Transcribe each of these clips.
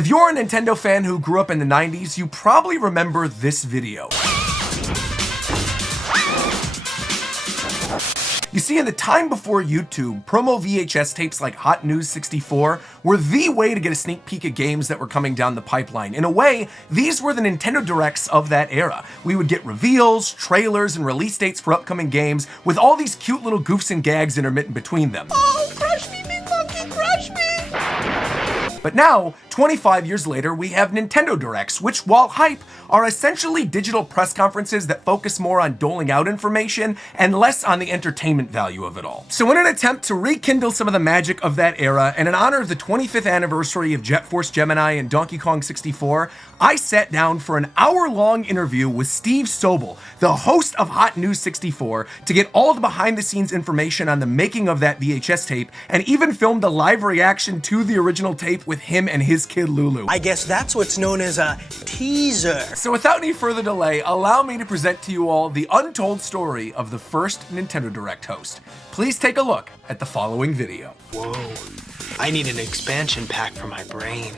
If you're a Nintendo fan who grew up in the 90s, you probably remember this video. You see, in the time before YouTube, promo VHS tapes like Hot Newz 64 were the way to get a sneak peek at games that were coming down the pipeline. In a way, these were the Nintendo Directs of that era. We would get reveals, trailers, and release dates for upcoming games, with all these cute little goofs and gags intermittent between them. Oh, crush me, big monkey, crush me! But now, 25 years later, we have Nintendo Directs, which, while hype, are essentially digital press conferences that focus more on doling out information and less on the entertainment value of it all. So in an attempt to rekindle some of the magic of that era, and in honor of the 25th anniversary of Jet Force Gemini and Donkey Kong 64, I sat down for an hour-long interview with Steve Sobel, the host of Hot Newz 64, to get all the behind-the-scenes information on the making of that VHS tape, and even filmed a live reaction to the original tape with him and his kid Lulu. I guess that's what's known as a teaser. So without any further delay, allow me to present to you all the untold story of the first Nintendo Direct host. Please take a look at the following video. Whoa, I need an expansion pack for my brain.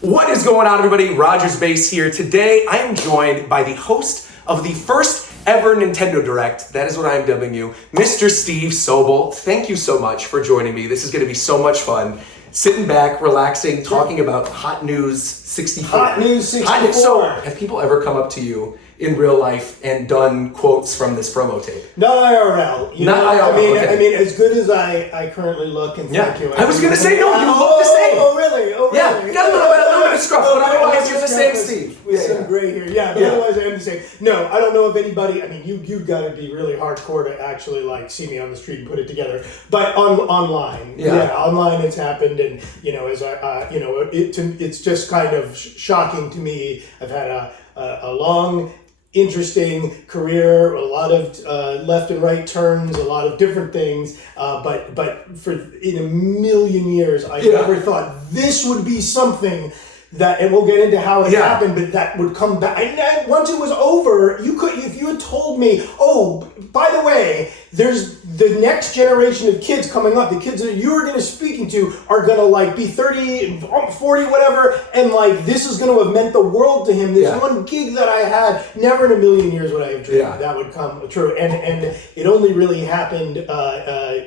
What is going on, everybody? RogersBase here. Today, I am joined by the host of the first ever Nintendo Direct, that is what I am dubbing you, Mr. Steve Sobel. Thank you so much for joining me. This is going to be so much fun. Sitting back, relaxing, talking about Hot Newz 64. Hot Newz 64. So, have people ever come up to you in real life and done quotes from this promo tape? Not IRL. Not IRL, okay. I mean, as good as I currently look, and thank you. I was going to say, no, you look the same. Oh, really? Oh, really? Yeah, you got a little bit of scruff, but otherwise you're the same Steve. With some gray hair. Yeah, but otherwise I am the same. No, I don't know if anybody, I mean, you've got to be really hardcore to actually, like, see me on the street and put it together. But online. Online it's happened, and, you know, as it's just kind of shocking to me. I've had a long, interesting career, a lot of left and right turns, a lot of different things, but for in a million years I never thought this would be something that, and we'll get into how it happened, but that would come back. And then once it was over, if you had told me, oh, by the way, there's the next generation of kids coming up, the kids that you are going to speaking to are going to like be 30, 40, whatever, and like this is going to have meant the world to him. This one gig that I had, never in a million years would I have dreamed that would come true. And it only really happened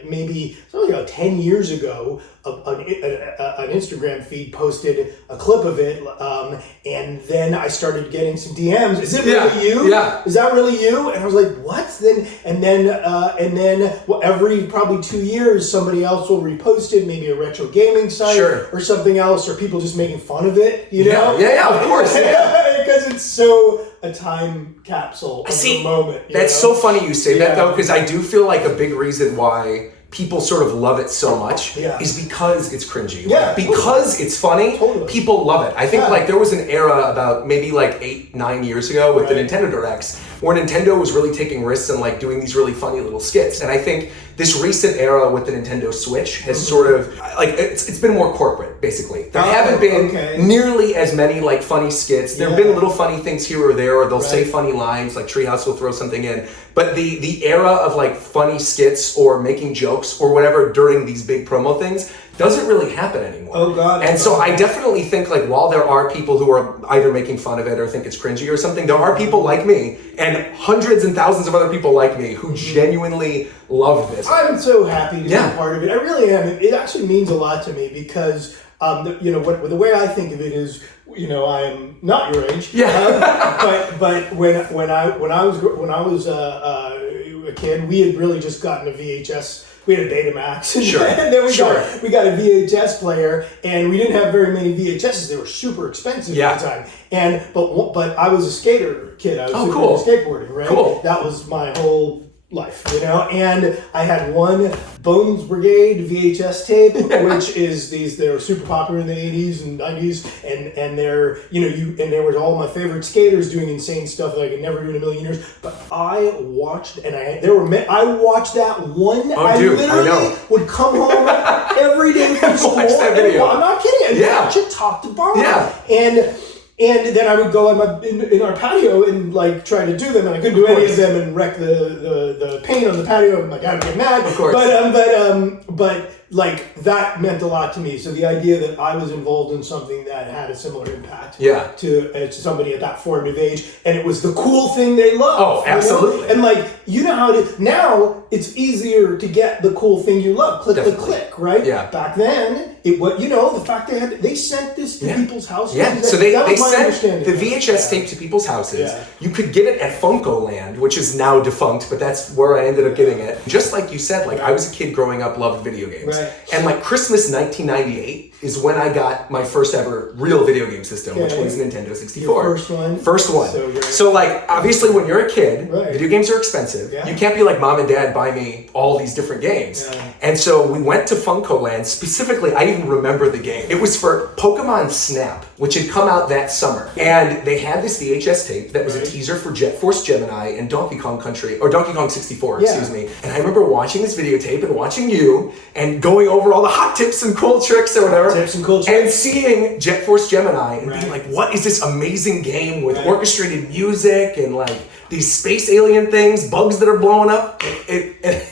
maybe something like 10 years ago. An Instagram feed posted a clip of it, and then I started getting some DMs. Is it really you? Yeah. Is that really you? And I was like, what? And then every probably 2 years, somebody else will repost it, maybe a retro gaming site or something else, or people just making fun of it. You know? Yeah, of course. Because it's so a time capsule of the moment. That's so funny you say that though, because I do feel like a big reason why people sort of love it so much is because it's cringy. Yeah, because it's funny, people love it. I think like there was an era about maybe like 8-9 years ago with the Nintendo Directs where Nintendo was really taking risks and like doing these really funny little skits. And I think this recent era with the Nintendo Switch has sort of like it's been more corporate, basically. There haven't been nearly as many like funny skits. There have been little funny things here or there, or they'll say funny lines, like Treehouse will throw something in. But the era of like funny skits or making jokes or whatever during these big promo things doesn't really happen anymore. Oh God. And so I definitely think like while there are people who are either making fun of it or think it's cringy or something, there are people like me and hundreds and thousands of other people like me who genuinely love this. I'm so happy to be a part of it. I really am. It actually means a lot to me because the way I think of it is, I am not your age. But when I was a kid, we had really just gotten a VHS. We had a Betamax, and then we got a VHS player, and we didn't have very many VHSs. They were super expensive at the time. But I was a skater kid. I was super into skateboarding, right? Cool. That was my whole life, and I had one Bones Brigade VHS tape, which is they were super popular in the 80s and 90s, and they're, and there was all my favorite skaters doing insane stuff that I could never do in a million years, but I watched, and I watched that one. I literally would come home every day from school, watch that video. I'm not kidding, and watch it top to bottom. And then I would go in our patio and like try to do them, and I couldn't do any of them and wreck the paint on the patio. My dad would get mad. Of course. But like that meant a lot to me. So the idea that I was involved in something that had a similar impact to somebody at that formative age, and it was the cool thing they love. Oh, absolutely. You know? And like you know how to now it's easier to get the cool thing you love. Click the click, right? Yeah. Back then, the fact they sent this to people's houses. Yeah. So they sent the VHS tape to people's houses. Yeah. You could get it at Funkoland, which is now defunct, but that's where I ended up getting it. Just like you said, like I was a kid growing up, loved video games. Right. And like Christmas 1998 is when I got my first ever real video game system, which was Nintendo 64. Your first one? First one. So like, obviously when you're a kid, video games are expensive. Yeah. You can't be like, Mom and Dad buy me all these different games. Yeah. And so we went to Funkoland. Specifically, I even remember the game. It was for Pokemon Snap, which had come out that summer. And they had this VHS tape that was a teaser for Jet Force Gemini and Donkey Kong 64, excuse me. And I remember watching this videotape and watching you and going over all the hot tips and cool tricks or whatever. And seeing Jet Force Gemini and being like, what is this amazing game with orchestrated music and like these space alien things, bugs that are blowing up.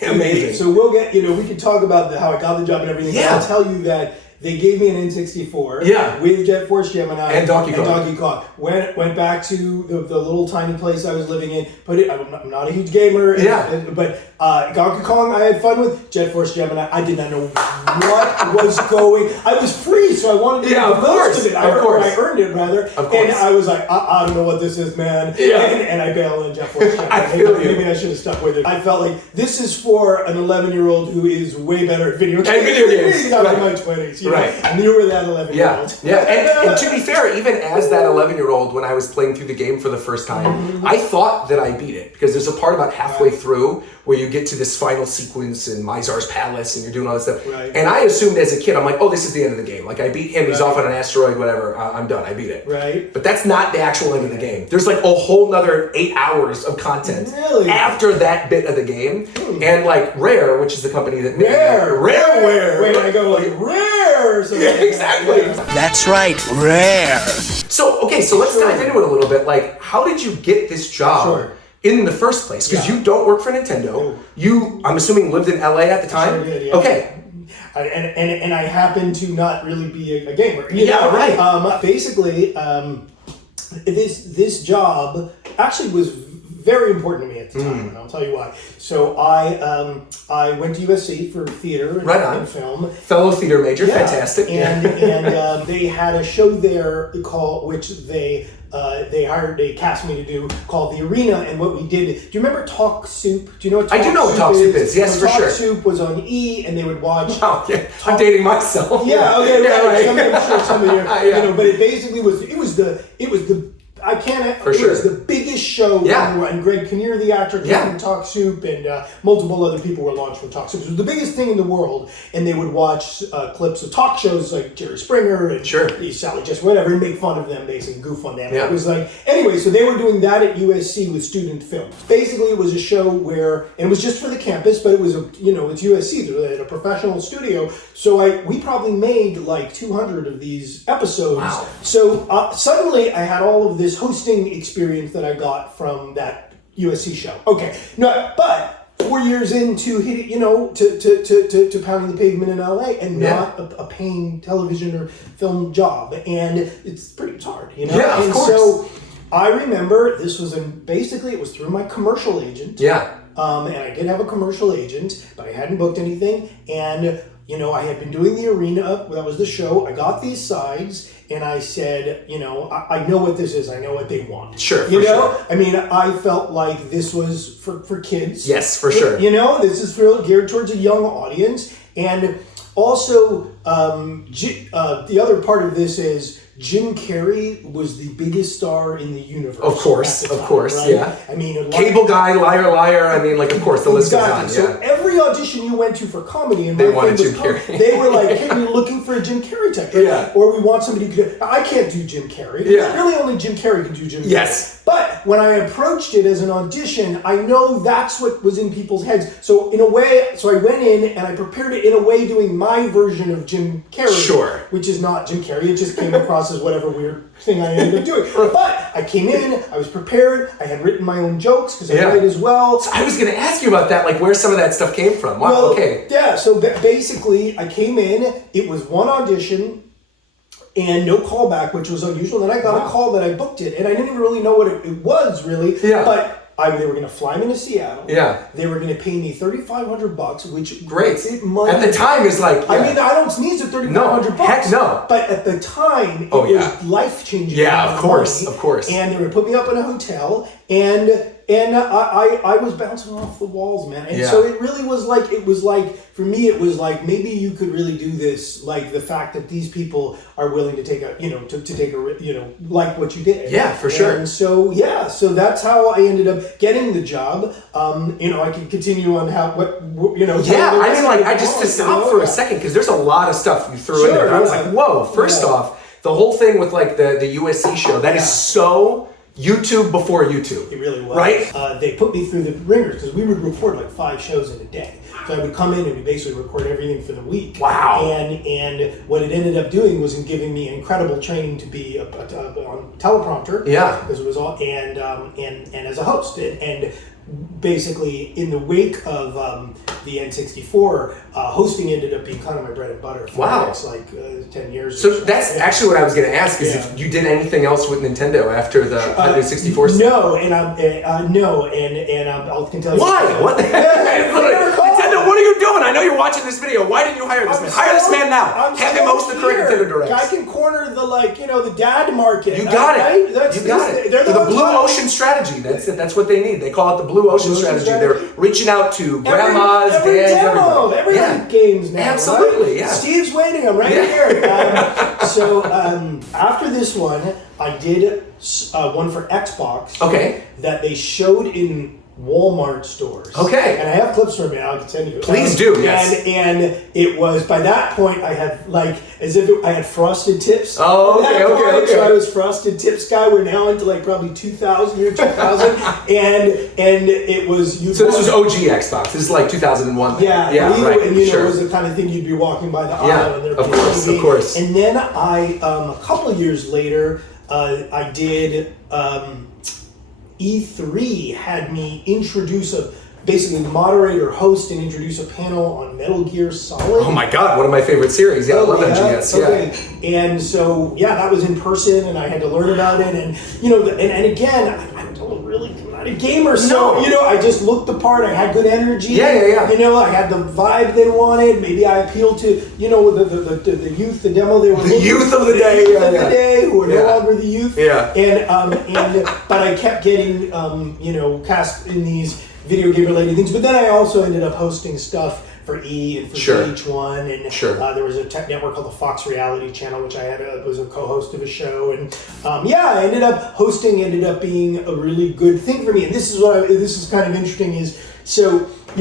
Amazing. So we'll get, we can talk about how I got the job and everything. Yeah. But I'll tell you that they gave me an N64 with Jet Force Gemini and Donkey Kong. Went back to the little tiny place I was living in. I'm not a huge gamer, but Donkey Kong I had fun with. Jet Force Gemini, I did not know what was going. I was free, so I wanted to get the most of it. I earned it rather. And I was like, I don't know what this is, man. Yeah. And I bailed on Jet Force Gemini. Maybe I should have stuck with it. I felt like this is for an 11-year-old who is way better at video games. I'm in my 20s. Right. And you were that 11-year-old. Yeah. And to be fair, even as that 11-year-old, when I was playing through the game for the first time, I thought that I beat it because there's a part about halfway through where you get to this final sequence in Mizar's palace and you're doing all this stuff. Right. And I assumed as a kid, I'm like, oh, this is the end of the game. Like I beat him, he's off on an asteroid, whatever. I'm done. I beat it. Right. But that's not the actual end of the game. There's like a whole nother 8 hours of content after that bit of the game. And like Rare, which is the company that made Rareware. Wait, I go like Rare. Yeah, exactly. That's right, Rare. So let's dive into it a little bit. Like, how did you get this job in the first place? Because you don't work for Nintendo. You, I'm assuming, lived in LA at the time? Sure did, yeah. Okay. And I happen to not really be a gamer. Right. Basically, this job actually was very important to me at the time, and I'll tell you why. So I went to USC for theater and film. Fellow theater major, fantastic. And they had a show there which they cast me to do called The Arena, and what we did. Do you remember Talk Soup? Do you know what Talk Soup is? I do know what Talk Soup is. Yes, for sure. Talk Soup was on E, and they would watch. Oh, yeah. I'm dating myself. Yeah. Okay. Right. Some of you. But it basically was. It was the. I can't. It was the biggest show. And Greg Kinnear, the actor, came from Talk Soup, and multiple other people were launched from Talk Soup. It was the biggest thing in the world, and they would watch clips of talk shows like Jerry Springer and Sally Jess, whatever, and make fun of them, basically goof on them. Yeah. It was like anyway. So they were doing that at USC with student film. Basically, it was a show where, and it was just for the campus, but it was it's USC. They had a professional studio, so we probably made like 200 of these episodes. Wow. So suddenly, I had all of this hosting experience that I got from that USC show. Okay, no, but 4 years into hitting, to pounding the pavement in LA and not a paying television or film job, and it's hard, Yeah, of course. So I remember this was basically it was through my commercial agent. Yeah. And I did have a commercial agent, but I hadn't booked anything, and I had been doing The Arena. That was the show. I got these sides. And I said, I know what this is. I know what they want. Sure, sure. I mean, I felt like this was for kids. Yes, for sure. This is geared towards a young audience. And also, the other part of this is Jim Carrey was the biggest star in the universe. Of course, right? Yeah. I mean, Cable Guy, Liar. I mean, of course, the list goes on. So every audition you went to for comedy, and they wanted Jim Carrey. They were like, "Hey, we're looking for a Jim Carrey type, or we want somebody who could." I can't do Jim Carrey. Yeah. Really, only Jim Carrey can do Jim Carrey. Yes. But when I approached it as an audition, I know that's what was in people's heads. So in a way, so I went in and I prepared it in a way doing my version of Jim Carrey. Sure. Which is not Jim Carrey. It just came across as whatever weird thing I ended up doing. But I came in, I was prepared, I had written my own jokes because I write as well. So I was going to ask you about that, like where some of that stuff came from. Wow, well, okay. Yeah, so basically I came in, it was one audition, and no callback, which was unusual. Then I got a call that I booked it, and I didn't even really know what it was really. Yeah. But they were going to fly me to Seattle. Yeah. They were going to pay me $3,500, which Great. money, at the time is like. Yeah. I mean, I don't need the $3,500. Heck no. But at the time, it was life changing. Yeah, of course. And they were put me up in a hotel, and I was bouncing off the walls, man. And so it really was like for me, it was like maybe you could really do this. Like the fact that these people are willing to take like what you did. Yeah, for sure. And so so that's how I ended up getting the job. I can continue on how Yeah, I mean, like I just to stop for a second because there's a lot of stuff you threw in there. I was like, whoa. First off, the whole thing with like the USC show that is so YouTube before YouTube. It really was. Right? They put me through the ringers because we would record like 5 shows in a day. So I would come in and we basically record everything for the week. Wow. And what it ended up doing was giving me incredible training to be on teleprompter. Yeah. Because it was all and as a host and basically in the wake of the N64, hosting ended up being kind of my bread and butter for the next 10 years. So that's actually what I was going to ask is if you did anything else with Nintendo after the Hot Newz 64 stuff. No, and I can tell you. Why? What the heck? Nintendo, what are you doing? I know you're watching this video. Why didn't you hire this man? Hire this man now. Have him host the current Nintendo Directs. I can corner the dad market. You got it. Right? You got it. They're the Blue Ocean strategy. That's what they need. They call it the Blue Ocean strategy. They're reaching out to grandmas, dads, everybody. Everybody games now. Absolutely, right? yeah. Steve's waiting. I'm right here. So after this one, I did one for Xbox. Okay. That they showed in Walmart stores. Okay. And I have clips from it. I can send you. Please do. Yes. And it was by that point I had I had frosted tips. Oh, okay. So I was frosted tips guy. We're now into like probably 2000 and it was. So this was OG Xbox. This is like 2001. Yeah. Right. And it was the kind of thing you'd be walking by the aisle and there'd be TV. Of course. And then I a couple of years later I did. E3 had me basically moderator, host, and introduce a panel on Metal Gear Solid. Oh my God, one of my favorite series. Yeah, I love MGS. Okay. Yeah. And so, that was in person, and I had to learn about it, and and again, I'm not a gamer, so I just looked the part. I had good energy. Yeah. I had the vibe they wanted. Maybe I appealed to the youth, the demo they were the youth of the day, who are no longer the youth. Yeah. And but I kept getting cast in these video game related things, but then I also ended up hosting stuff for E and for VH1, and there was a tech network called the Fox Reality Channel, which I was a co-host of a show, and I ended up hosting. Ended up being a really good thing for me, and this is kind of interesting.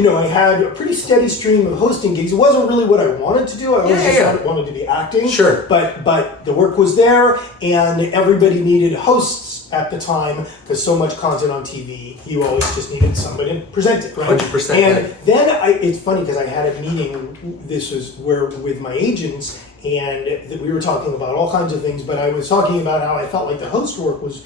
I had a pretty steady stream of hosting gigs. It wasn't really what I wanted to do. I always wanted to be acting. Sure. But the work was there, and everybody needed hosts at the time because so much content on TV, you always just needed somebody to present it, right? 100%. And then it's funny because I had a meeting. This was with my agents, and we were talking about all kinds of things. But I was talking about how I felt like the host work was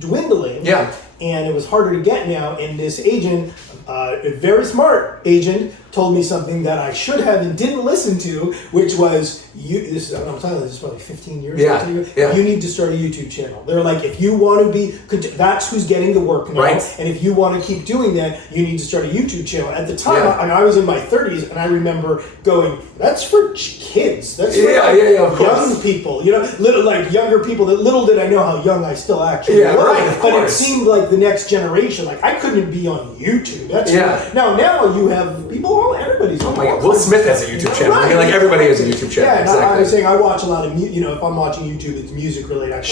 dwindling. Yeah. And it was harder to get now. And this agent, a very smart agent, told me something that I should have and didn't listen to, which was, I'm telling you, this is probably 15 years ago. Yeah. You need to start a YouTube channel. They're like, if you want to be, that's who's getting the work now. Right. And if you want to keep doing that, you need to start a YouTube channel. At the time, I was in my 30s, and I remember going, that's for kids. That's for young people. Younger people. That little did I know how young I still actually was. Right, but it seemed like the next generation, like I couldn't be on YouTube. That's now you have people. Everybody's. Oh my God, Will Smith has a YouTube channel. Right. I mean, like everybody has a YouTube channel. Yeah, exactly. I was saying I watch a lot of if I'm watching YouTube, it's music related. I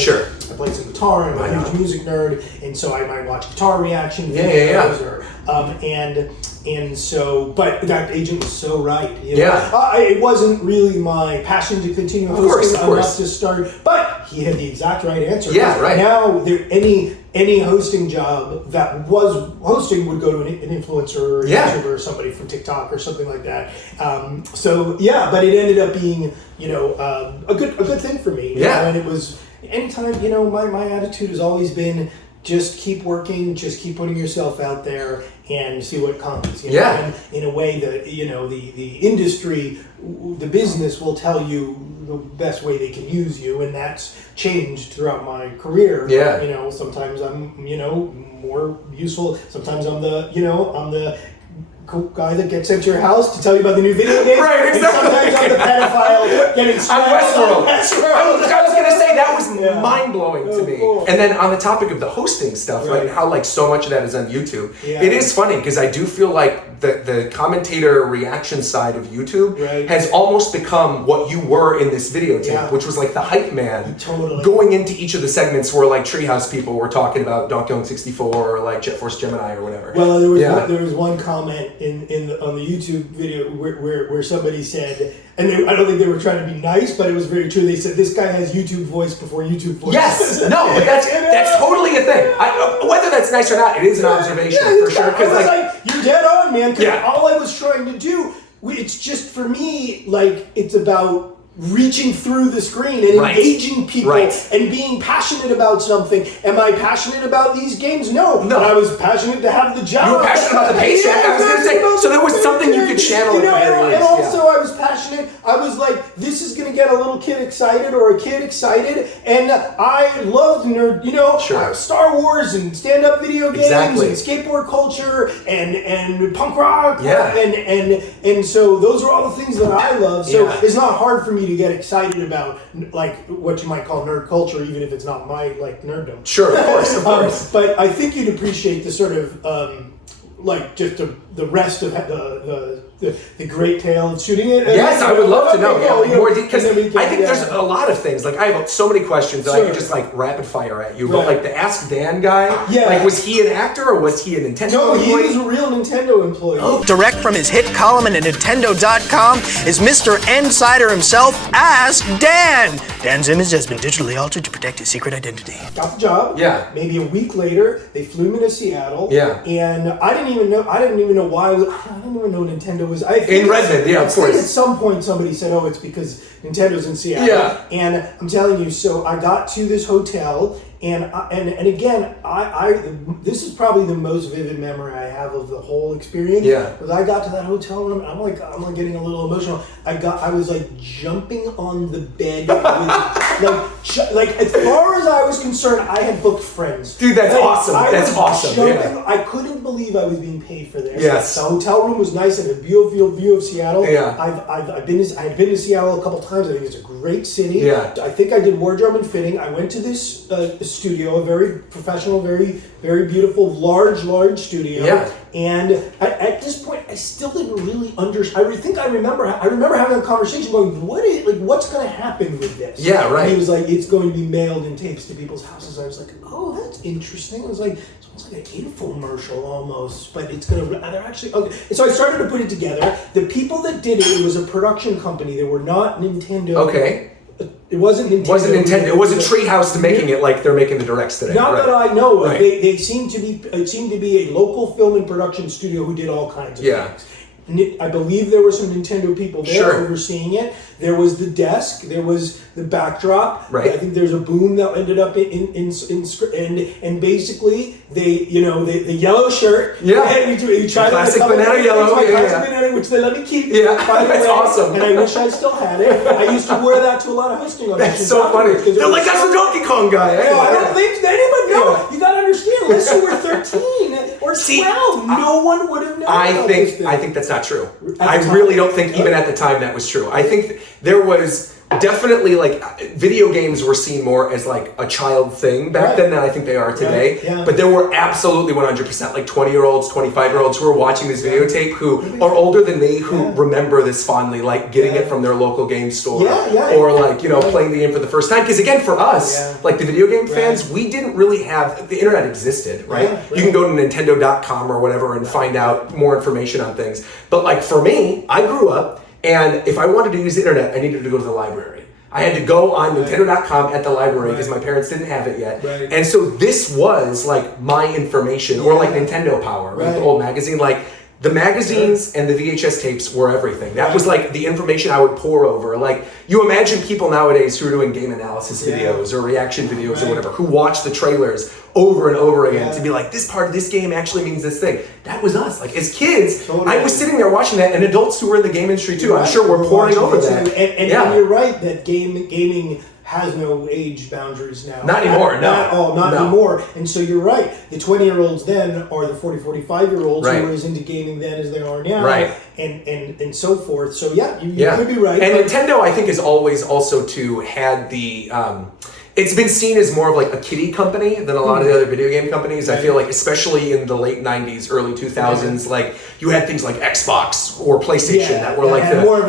play some guitar. I'm a huge music nerd, and so I might watch guitar reaction videos. And so, but that agent was so right. It wasn't really my passion to continue hosting enough to start, but he had the exact right answer. Yeah, right. Now, any hosting job that was hosting would go to an influencer or YouTuber or somebody from TikTok or something like that. But it ended up being, a good thing for me. And it was anytime, my attitude has always been just keep working, just keep putting yourself out there and see what comes. And in a way that, the industry, the business will tell you the best way they can use you, and that's changed throughout my career. Sometimes I'm, more useful. Sometimes I'm the cool guy that gets sent to your house to tell you about the new video game. Right, exactly. And sometimes I'm the pedophile getting Westworld. I was gonna say that was mind-blowing to me. Cool. And then on the topic of the hosting stuff, right, and how so much of that is on YouTube, it is funny because I do feel like the commentator reaction side of YouTube has almost become what you were in this videotape, which was like the hype man going into each of the segments where like Treehouse people were talking about Donkey Kong 64 or like Jet Force Gemini or whatever. Well, there was one comment on the YouTube video where somebody said, and I don't think they were trying to be nice, but it was very true. They said this guy has YouTube voice before YouTube voice. Yes, no, but that's totally a thing. Whether that's nice or not, it is an observation for sure. Because you're dead on, man. Because all I was trying to do, it's just for me, it's about reaching through the screen and engaging people and being passionate about something. Am I passionate about these games? No. But I was passionate to have the job. You were passionate about the paycheck. I was going to say, so there was something you could channel. And also I was passionate. I was like, this is going to get a little kid excited or a kid excited. And I loved nerd, Star Wars and stand-up video games and skateboard culture and punk rock. And so those are all the things that I love. So it's not hard for me to get excited about what you might call nerd culture, even if it's not my nerddom. Sure, of course. But I think you'd appreciate the sort of just the rest of the great tale of shooting it. Yes, I would love to know more because I think there's a lot of things. I have so many questions that I could just rapid fire at you. But the Ask Dan guy, was he an actor or was he a Nintendo employee? No, he was a real Nintendo employee. Direct from his hit column at Nintendo.com is Mr. Insider himself, Ask Dan. Dan's image has been digitally altered to protect his secret identity. Got the job. Yeah. Maybe a week later, they flew me to Seattle. Yeah. And I didn't even know why. I didn't even know Nintendo was. In Redmond, of course. At some point, somebody said, "Oh, it's because Nintendo's in Seattle." Yeah. And I'm telling you, so I got to this hotel, and again, this is probably the most vivid memory I have of the whole experience. Yeah. Because I got to that hotel room, and I'm getting a little emotional. I was jumping on the bed, with, as far as I was concerned, I had booked Friends. Dude, that's awesome. That's awesome. Jumping, I couldn't believe I was being paid for this. Yes. The hotel room was nice and a beautiful view of Seattle. Yeah. I've been to Seattle a couple times. I think it's a great city. Yeah. I think I did wardrobe and fitting. I went to this studio, a very professional, very, very beautiful, large studio. Yeah. And at this point, I still didn't really understand. I remember having a conversation going, what's going to happen with this? Yeah, right. And he was like, it's going to be mailed in tapes to people's houses. I was like, oh, that's interesting. I was like, it's almost like an infomercial almost, but it's going to, they're actually, okay. And so I started to put it together. The people that did it was a production company. They were not Nintendo. Okay. It wasn't Nintendo. It wasn't Treehouse making it like they're making the directs today. Not that I know of. Right. They seemed to be. It seemed to be a local film and production studio who did all kinds of things. I believe there were some Nintendo people there overseeing it. There was the desk. There was the backdrop. Right. I think there's a boom that ended up and basically the yellow shirt. Yeah. And we tried classic banana yellow. Classic banana, which they let me keep. Yeah. By the That's way, awesome. And I wish I still had it. I used to wear that to a lot of hosting auditions. That's so funny. They're like, that's the Donkey Kong guy. No, I don't think anybody. No, you gotta understand. Unless you were 13 or 12, no one would have known. I think that's not true. I really don't think even at the time that was true. I think there was definitely video games were seen more as a child thing back then than I think they are today. Right. Yeah. But there were absolutely 100% 20-year-olds, 25-year-olds who are watching this videotape who are older than me who remember this fondly, getting it from their local game store or playing the game for the first time. Because again, for us, the video game fans, we didn't really have the internet existed, right? You can go to Nintendo.com or whatever and find out more information on things. But for me, I grew up. And if I wanted to use the internet, I needed to go to the library. I had to go on Nintendo.com at the library because my parents didn't have it yet. Right. And so this was like my information, or like Nintendo Power, right? The old magazine. Like the magazines and the VHS tapes were everything. That was like the information I would pour over. Like you imagine people nowadays who are doing game analysis videos or reaction videos or whatever, who watch the trailers over and over again to be like, this part of this game actually means this thing. That was us. Like as kids, I was sitting there watching that, and adults who were in the game industry too, I'm sure were pouring over that. And you're right that gaming has no age boundaries now. Not anymore, Not anymore. And so you're right. The 20-year-olds then are the 40, 45-year-olds who are as into gaming then as they are now. Right. And so forth. So you could be right. And Nintendo, I think, has always also too had the it's been seen as more of like a kiddie company than a lot of the other video game companies. I feel like, especially in the late 90s, early 2000s, like you had things like Xbox or PlayStation that were like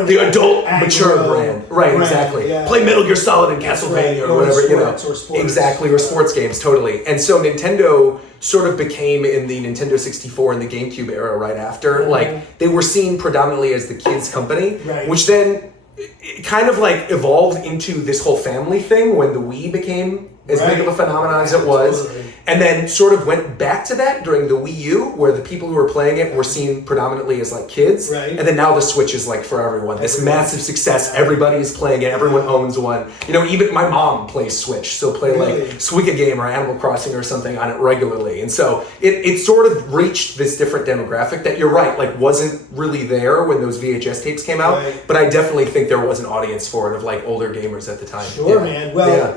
the adult, mature brand. Right, exactly. Play Metal Gear Solid and Castlevania or whatever, or sports. Exactly, or sports games, totally. And so Nintendo sort of became, in the Nintendo 64 and the GameCube era right after, like they were seen predominantly as the kids company, which then it kind of like evolved into this whole family thing when the Wii became as big of a phenomenon as it was. And then sort of went back to that during the Wii U, where the people who were playing it were seen predominantly as like kids. And then now the Switch is like for everyone. This massive success. Everybody is playing it. Everyone owns one. You know, even my mom plays Switch. So play like Suika Game or Animal Crossing or something on it regularly. And so it sort of reached this different demographic that, you're right, like wasn't really there when those VHS tapes came out. But I definitely think there was an audience for it of like older gamers at the time. Man. Well,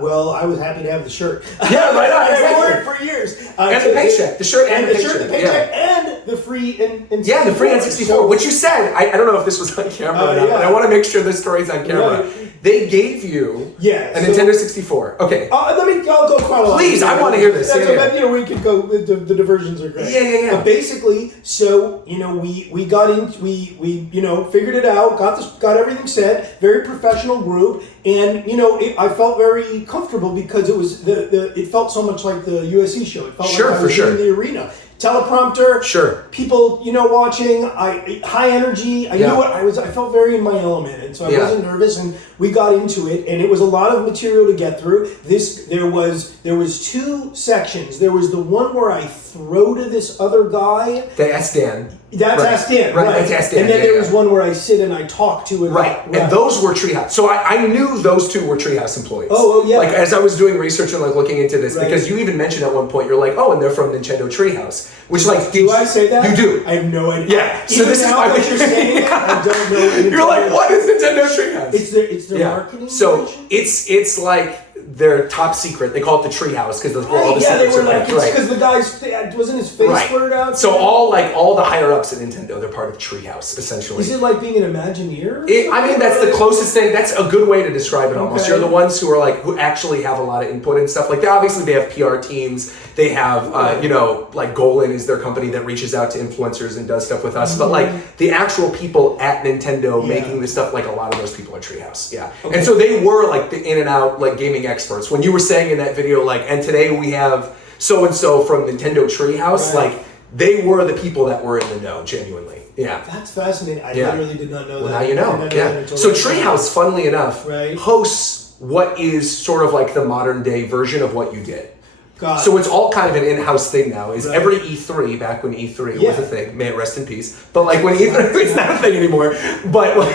well, I was happy to have the shirt. Right on. I wore it for years. And the paycheck, the shirt and the paycheck, and the free N64. Yeah, the free N64, which you said, I don't know if this was on camera or not, but I want to make sure this story's on camera. They gave you a Nintendo 64. Okay. I'll go chronologically. Please, I want to hear this. You know, we could go. The diversions are great. Yeah. But basically, so you know, we got in. We you know, figured it out. Got everything set. Very professional group, and you know, I felt very comfortable because it was it felt so much like the USC show. It felt like I was in the arena. Teleprompter, people, you know, watching. High energy. I knew what I was. I felt very in my element, and so I wasn't nervous. And we got into it, and it was a lot of material to get through. There was two sections. There was the one where I throw to this other guy. That's Dan. That's Ask Dan, That's Ask Dan. And then there was one where I sit and I talk to it. And those were Treehouse. So I knew those two were Treehouse employees. Like as I was doing research and like looking into this, because you even mentioned at one point, you're like, oh, and they're from Nintendo Treehouse. Which like, do I say that? You do. I have no idea. Yeah. So this is why you're saying it, I don't know. You're like, what is Nintendo Treehouse? It's their marketing. So it's like their top secret. They call it the Treehouse because that's where all the secrets are. They were like, because the guy's wasn't his face blurred out. So all the higher ups at Nintendo, they're part of Treehouse essentially. Is it like being an Imagineer? I mean, that's the closest thing. That's a good way to describe it. Almost, you're the ones who are like who actually have a lot of input and stuff. Like they have PR teams. They have you know, like Golan is their company that reaches out to influencers and does stuff with us. But like the actual people at Nintendo making this stuff, like a lot of those people are Treehouse. And so they were like the in and out like gaming experts. When you were saying in that video, like, and today we have so and so from Nintendo Treehouse, like they were the people that were in the know, genuinely. That's fascinating. I literally did not know that. Well, now you know. So Treehouse, funnily enough, hosts what is sort of like the modern day version of what you did. So it's all kind of an in-house thing now. Every E3, back when E3 was a thing, may it rest in peace. But like when E3, it's not a thing anymore. But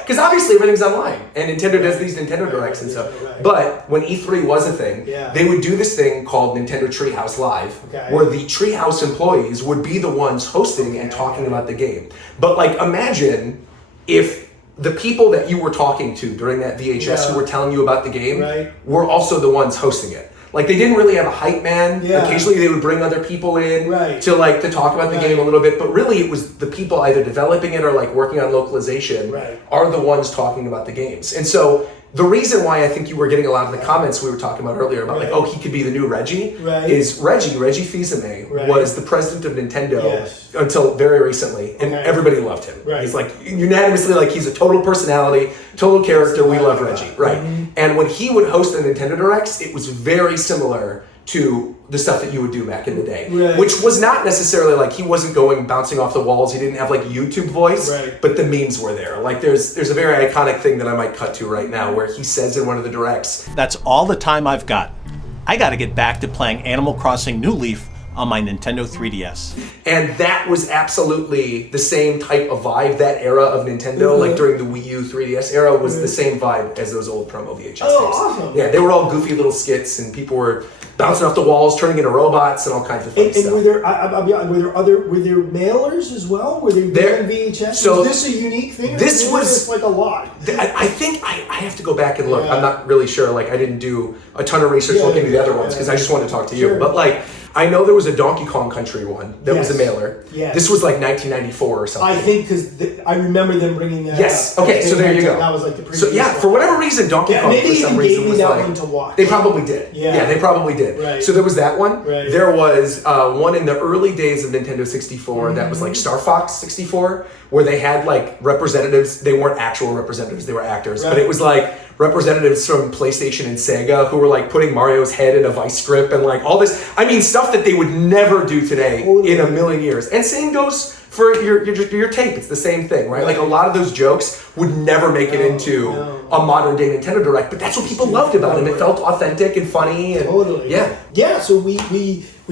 because obviously everything's online, and Nintendo does these Nintendo Directs and stuff. But when E3 was a thing, they would do this thing called Nintendo Treehouse Live, where the Treehouse employees would be the ones hosting and talking about the game. But like imagine if the people that you were talking to during that VHS who were telling you about the game were also the ones hosting it. Like they didn't really have a hype man. Occasionally they would bring other people in to talk about the game a little bit, but really it was the people either developing it or like working on localization are the ones talking about the games. And so the reason why I think you were getting a lot of the comments we were talking about earlier about like, oh, he could be the new Reggie, is Reggie Fils-Aimé was the president of Nintendo until very recently, and everybody loved him. He's like unanimously like he's a total personality, total character. We love Reggie, And when he would host the Nintendo Directs, it was very similar to the stuff that you would do back in the day, Right. which was not necessarily like he wasn't going bouncing off the walls. He didn't have like YouTube voice, Right. but the memes were there. Like there's a very iconic thing that I might cut to right now where he says in one of the directs, That's all the time I've got. I gotta get back to playing Animal Crossing New Leaf on my Nintendo 3DS. and that was absolutely the same type of vibe. That era of Nintendo, like during the Wii U 3DS era, was the same vibe as those old promo VHS tapes. awesome. Yeah, they were all goofy little skits, and people were bouncing off the walls, turning into robots, and all kinds of fun And stuff. were there? Were there mailers as well? Were there VHS? So was this a unique thing? or this was was- like a lot. I think I have to go back and look. Yeah. I'm not really sure. Like I didn't do a ton of research looking into the other ones because I just wanted to talk to you. Sure. But like I know there was a Donkey Kong Country one that was a Yes. mailer. Yes. This was like 1994 or something. I think because I remember them bringing that. Yes. up. Okay. So there you go. That was like the previous. So yeah, one. for whatever reason, Donkey Yeah, Kong maybe for even some gave reason me was that like one to watch. They probably did. Yeah. They probably did. Right. So there was that one. Right. There was one in the early days of Nintendo 64 that was like Star Fox 64, where they had like representatives. They weren't actual representatives; they were actors. But Right. it was like representatives from PlayStation and Sega who were like putting Mario's head in a vice grip and like all this. I mean, stuff that they would never do today in a million years. And same goes for your tape. It's the same thing, right? Like a lot of those jokes would never make it into a modern day Nintendo Direct, but that's what people loved about it. It felt authentic and funny. And Totally. Yeah. Yeah. So we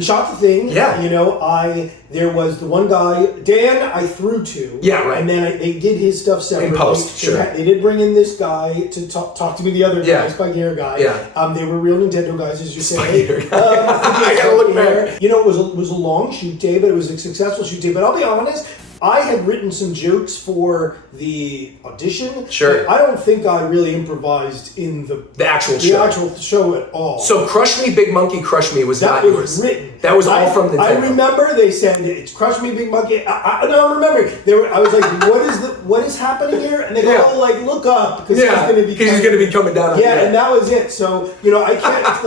shot the thing. Yeah. You know, there was the one guy Dan I threw to. Yeah, right. And then they did his stuff separately. In post, They sure. They did bring in this guy to talk to me. The other Yeah. guy, Spike Hair guy. Yeah. They were real Nintendo guys, as you say. Hair guy. I gotta look back. You know, it was a long shoot day, but it was a successful shoot day. But I'll be honest. I had written some jokes for the audition. Sure. But I don't think I really improvised in The actual the show. actual show at all. So Crush Me, Big Monkey, Crush Me was that not was yours. written. That was all from Nintendo. I remember they said it's Crush Me, Big Monkey. I don't remember. I was like, what is happening here? And they go, Yeah. oh, like look up because Yeah, because he's going to be coming down on Yeah, you. and that was it. So I can't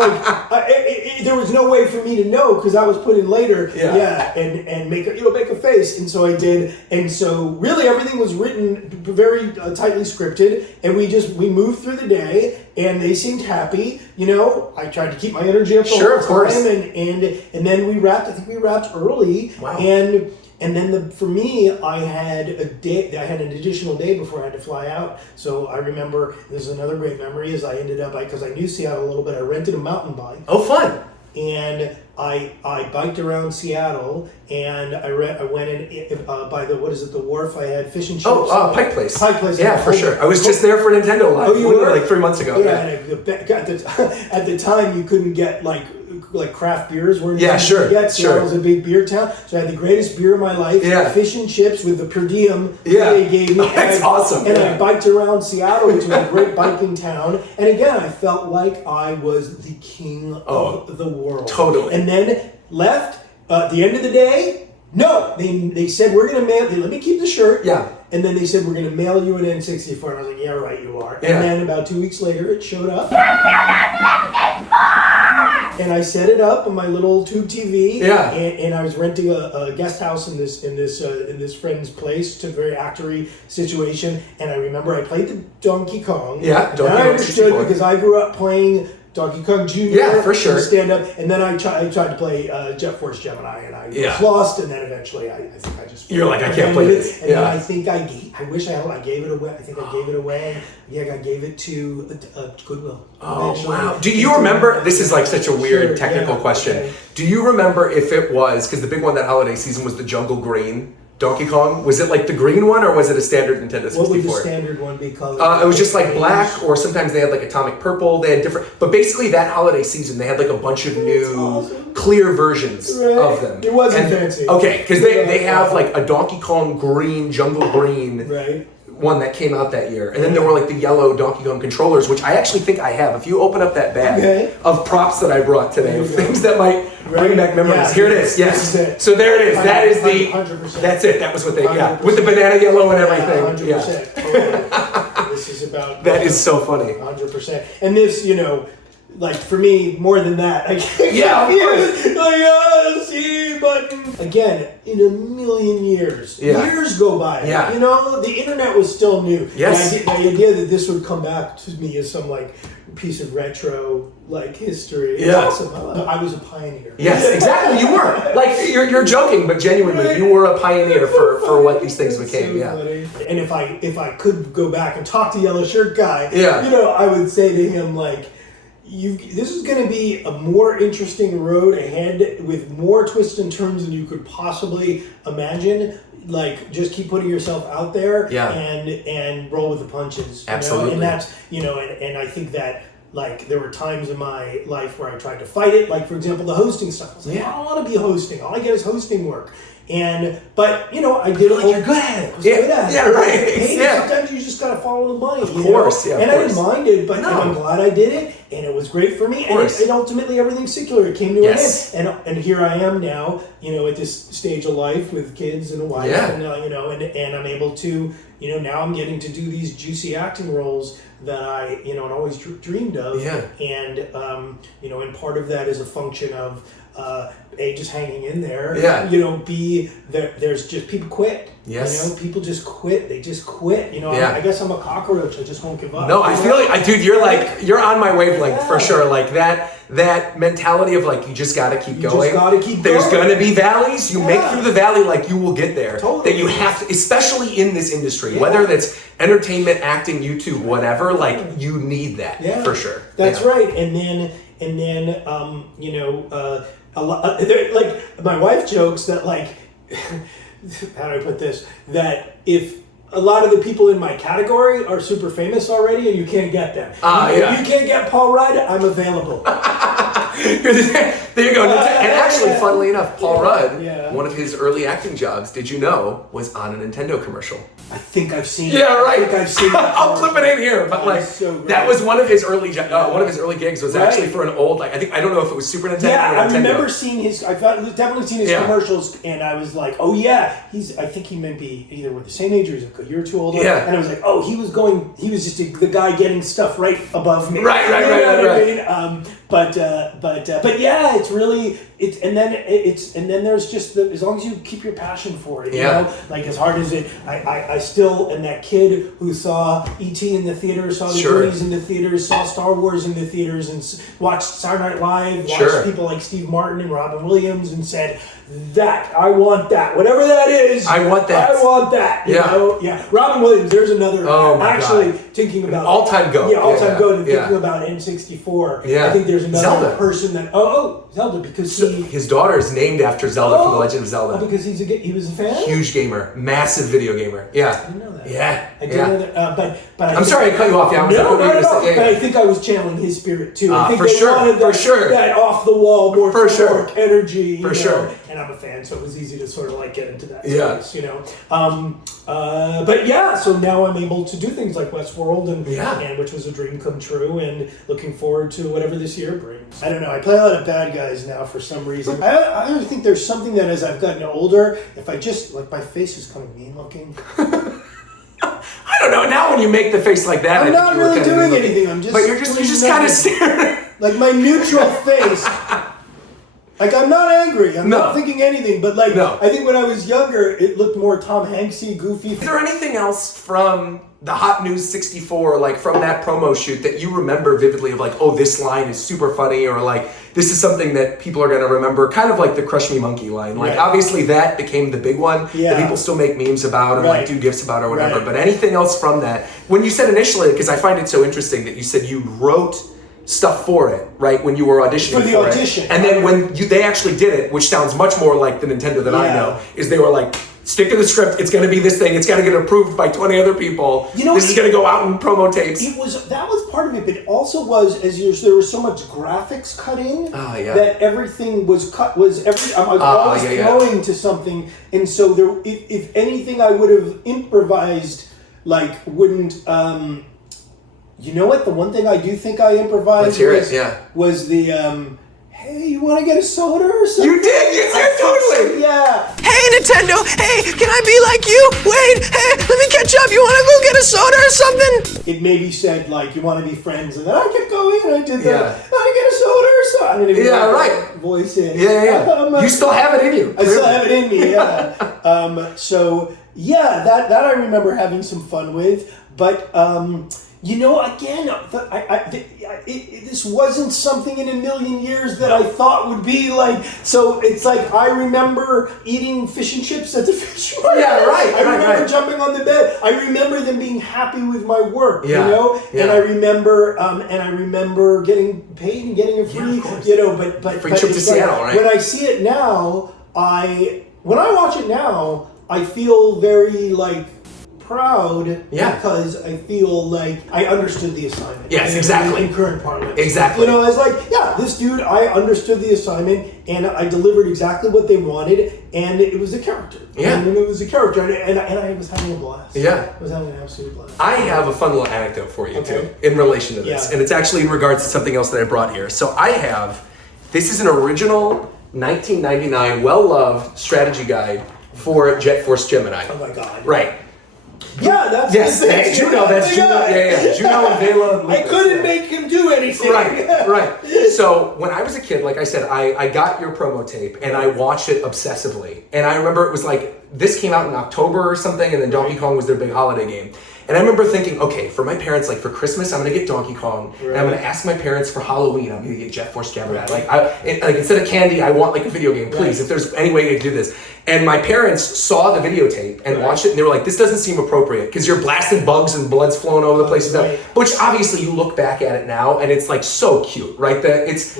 like there was no way for me to know because I was put in later. Yeah. and make a face, and so I did, and so really everything was written very tightly scripted, and we moved through the day, and they seemed happy. I tried to keep my energy up the Sure, whole of course. time, and then we wrapped. I think we wrapped early. Wow. And then for me, I had an additional day before I had to fly out. So I remember, there's another great memory, is I ended up, because I knew Seattle a little bit, I rented a mountain bike. Oh, fun. And I biked around Seattle, and I went in by the wharf. I had fish and chips. Pike Place. Pike Place. Yeah, for sure. I was just there for Nintendo Live. Oh, you were? Like 3 months ago. Yeah, and at the time you couldn't get like craft beers weren't Yeah, easy sure, to get. sure. Seattle was a big beer town, so I had the greatest beer of my life. Yeah. Fish and chips with the per diem Yeah. they gave me. That's awesome, And yeah. I biked around Seattle, which was a great biking town. And again, I felt like I was the king of the world. Totally. And then left at the end of the day. No, they said we're gonna mail. They let me keep the shirt. Yeah. And then they said we're gonna mail you an N64, and I was like, yeah, right, you are. Yeah. And then about 2 weeks later, it showed up. And I set it up on my little tube TV. Yeah. And I was renting a guest house in this friend's place. It's a very actory situation. And I remember I played the Donkey Kong. Yeah, And Donkey I Kong understood 64. because I grew up playing Donkey Kong Jr. Yeah, for sure. Stand up, and then I tried to play Jet Force Gemini, and I was lost, and then eventually I think I just You're like, I can't play this. And Yeah. then I think I wish I gave it away. I think I gave it away. Yeah, I gave it to Goodwill. Oh, eventually. wow. Do you remember, this is like such a weird Sure, technical yeah, question. okay. Do you remember if it was, because the big one that holiday season was the Jungle Green Donkey Kong? Was it like the green one or was it a standard Nintendo 64? What would the standard one be called? It was just like black, or sometimes they had like atomic purple. They had different, but basically that holiday season they had like a bunch of new awesome. clear versions Right. of them. It wasn't fancy. Okay, because they have like a Donkey Kong green, Jungle Green Right. one that came out that year, and then there were like the yellow Donkey Kong controllers, which I actually think I have. If you open up that bag of props that I brought today, of things that might bring back memories. Yeah. Here it is. Yes. This is it. So there it is. That is the. 100%. That's it. That was what they. Yeah. 100%. With the banana yellow and everything. 100%. Totally. This is about. That is so funny. 100%. And this, like for me, more than that, I can't C button. Again, in a million years, years go by. Yeah. You know, the internet was still new. Yes. The idea that this would come back to me as some like piece of retro like history. It's awesome. I was a pioneer. Yes, exactly. You were. Like you're joking, but genuinely, you were a pioneer for what these things became. So yeah. funny. And if I could go back and talk to Yellow Shirt Guy, Yeah. you know, I would say to him like, this is going to be a more interesting road ahead with more twists and turns than you could possibly imagine. Like, just keep putting yourself out there and roll with the punches. Absolutely. And that's, you know, and I think that, like, there were times in my life where I tried to fight it. Like, for example, the hosting stuff. I was like, I don't want to be hosting. All I get is hosting work. But you know, I did it. You're good at it. Yeah, right. Hey, Yeah. Sometimes you just gotta follow the money. Of course, yeah. And I didn't mind it, but I'm glad I did it, and it was great for me. And ultimately, everything's secular. It came to an end, and here I am now. You know, at this stage of life with kids and a wife, and you know, and I'm able to. You know, now I'm getting to do these juicy acting roles that I, you know, and always dreamed of. Yeah. And you know, and part of that is a function of. A, just hanging in there. Yeah. You know, B, there's just people quit. Yes. You know, people just quit. They just quit. You know, I guess I'm a cockroach. I just won't give up. No, I feel like, dude, you're on my wavelength for sure. Like that mentality of like, you just got to keep going. Just got to keep There's going. going to be valleys. You make through the valley, like you will get there. Totally. That you have to, especially in this industry, whether that's entertainment, acting, YouTube, whatever, like you need that for sure. That's right. And then you know, a lot, like my wife jokes that like, how do I put this? That if a lot of the people in my category are super famous already and you can't get them. If you can't get Paul Rudd, I'm available. There you go. And actually, funnily enough, Paul Rudd, one of his early acting jobs, did you know, was on a Nintendo commercial. I think I've seen it. Yeah, right. I think I've seen it. I'll clip it in here, but like that was one of his early gigs was actually for an old I don't know if it was Super Nintendo or Nintendo. I remember seeing I've definitely seen his commercials, and I was like, oh yeah, I think he might be either we're the same age or he's a year or two older. Yeah. And I was like, oh, he was just the guy getting stuff right above me. Right. But yeah, it's really and then there's just as long as you keep your passion for it, you know, like as hard as it, I still am that kid who saw E.T. in the theater, saw the Goonies in the theaters, saw Star Wars in the theaters, and watched Saturday Night Live, watched people like Steve Martin and Robin Williams, and said, I want that, whatever that is. I want that. You know? Yeah. Robin Williams. There's another. God. Thinking about all-time goat. Yeah, all-time goat. And thinking about N64. Yeah. I think there's another Zelda. person that. Zelda, because his daughter is named after Zelda from The Legend of Zelda. Because he was a fan. Huge gamer, massive video gamer. Yeah. I didn't know that. Yeah. I didn't know that. But I'm sorry I cut you off. Yeah, no. But I think I was channeling his spirit too. I think for wanted sure. That off the wall, more torque, energy. For sure. And I'm a fan, so it was easy to sort of like get into that space, you know. But yeah, so now I'm able to do things like Westworld, and which was a dream come true, and looking forward to whatever this year brings. I don't know. I play a lot of bad guys now for some reason. I think there's something that as I've gotten older, if I just like my face is kind of mean looking. I don't know. Now when you make the face like that, I'm not really doing anything. I'm just. But you're just kind of staring. Like my neutral face. Like, I'm not angry. I'm not thinking anything. But, like, I think when I was younger, it looked more Tom Hanksy, goofy. Is there anything else from the Hot Newz 64, like, from that promo shoot that you remember vividly of, like, oh, this line is super funny, or, like, this is something that people are going to remember, kind of like the Crush Me Monkey line. Like, obviously that became the big one that people still make memes about and, like, do GIFs about or whatever. But anything else from that? When you said initially, because I find it so interesting that you said you wrote stuff for it, right, when you were auditioning for the audition. And then when they actually did it, which sounds much more like the Nintendo that I know, is they were like, stick to the script, it's going to be this thing, it's got to get approved by 20 other people, this is going to go out in promo tapes. That was part of it, but it also was, there was so much graphics cut in, that everything was cut, I was always throwing to something, and so if anything I would have improvised, like, wouldn't, you know what? The one thing I do think I improvised was the hey, you want to get a soda or something? You did. You did totally. Yeah. Hey, Nintendo, hey, can I be like you? Wait, hey, let me catch up. You want to go get a soda or something? It maybe said, like, you want to be friends, and then I kept going, and I did the, Yeah. I get a soda or something. I didn't even Yeah, know right. what voice in. Yeah. You still have it in you. I still have it in me, yeah. So, yeah, that I remember having some fun with. But, you know, again, this wasn't something in a million years that I thought would be like. So it's like I remember eating fish and chips at the fish market. Yeah, right. I remember jumping on the bed. I remember them being happy with my work. Yeah, You know, yeah. and I remember getting paid and getting a free. You know, but Free trip to it's like, Seattle, right? When I see it now, when I watch it now, I feel very like proud because I feel like I understood the assignment. Yes, exactly. In current parlance. Exactly. You know, I was like, yeah, this dude, I understood the assignment and I delivered exactly what they wanted, and it was a character. Yeah. And it was a character, and I was having a blast. Yeah. I was having an absolute blast. I have a fun little anecdote for you Okay. too, in relation to this, Yeah. and it's actually in regards to something else that I brought here. So this is an original 1999 well-loved strategy guide for Jet Force Gemini. Oh my God. Right. Yeah, that's Yes, that's Juno. That's Juno. Yeah. Juno and Vela. And I Lucas, couldn't yeah. make him do anything. Right. So when I was a kid, like I said, I got your promo tape and I watched it obsessively. And I remember it was like, this came out in October or something, and then Donkey Kong was their big holiday game. And I remember thinking, okay, for my parents, like for Christmas, I'm gonna get Donkey Kong, and I'm gonna ask my parents for Halloween, I'm gonna get Jet Force Gemini. Like instead of candy, I want like a video game, please. If there's any way to do this. And my parents saw the videotape and watched it, and they were like, this doesn't seem appropriate because you're blasting bugs and blood's flowing all over the place and stuff. Which obviously you look back at it now, and it's like so cute, right? It's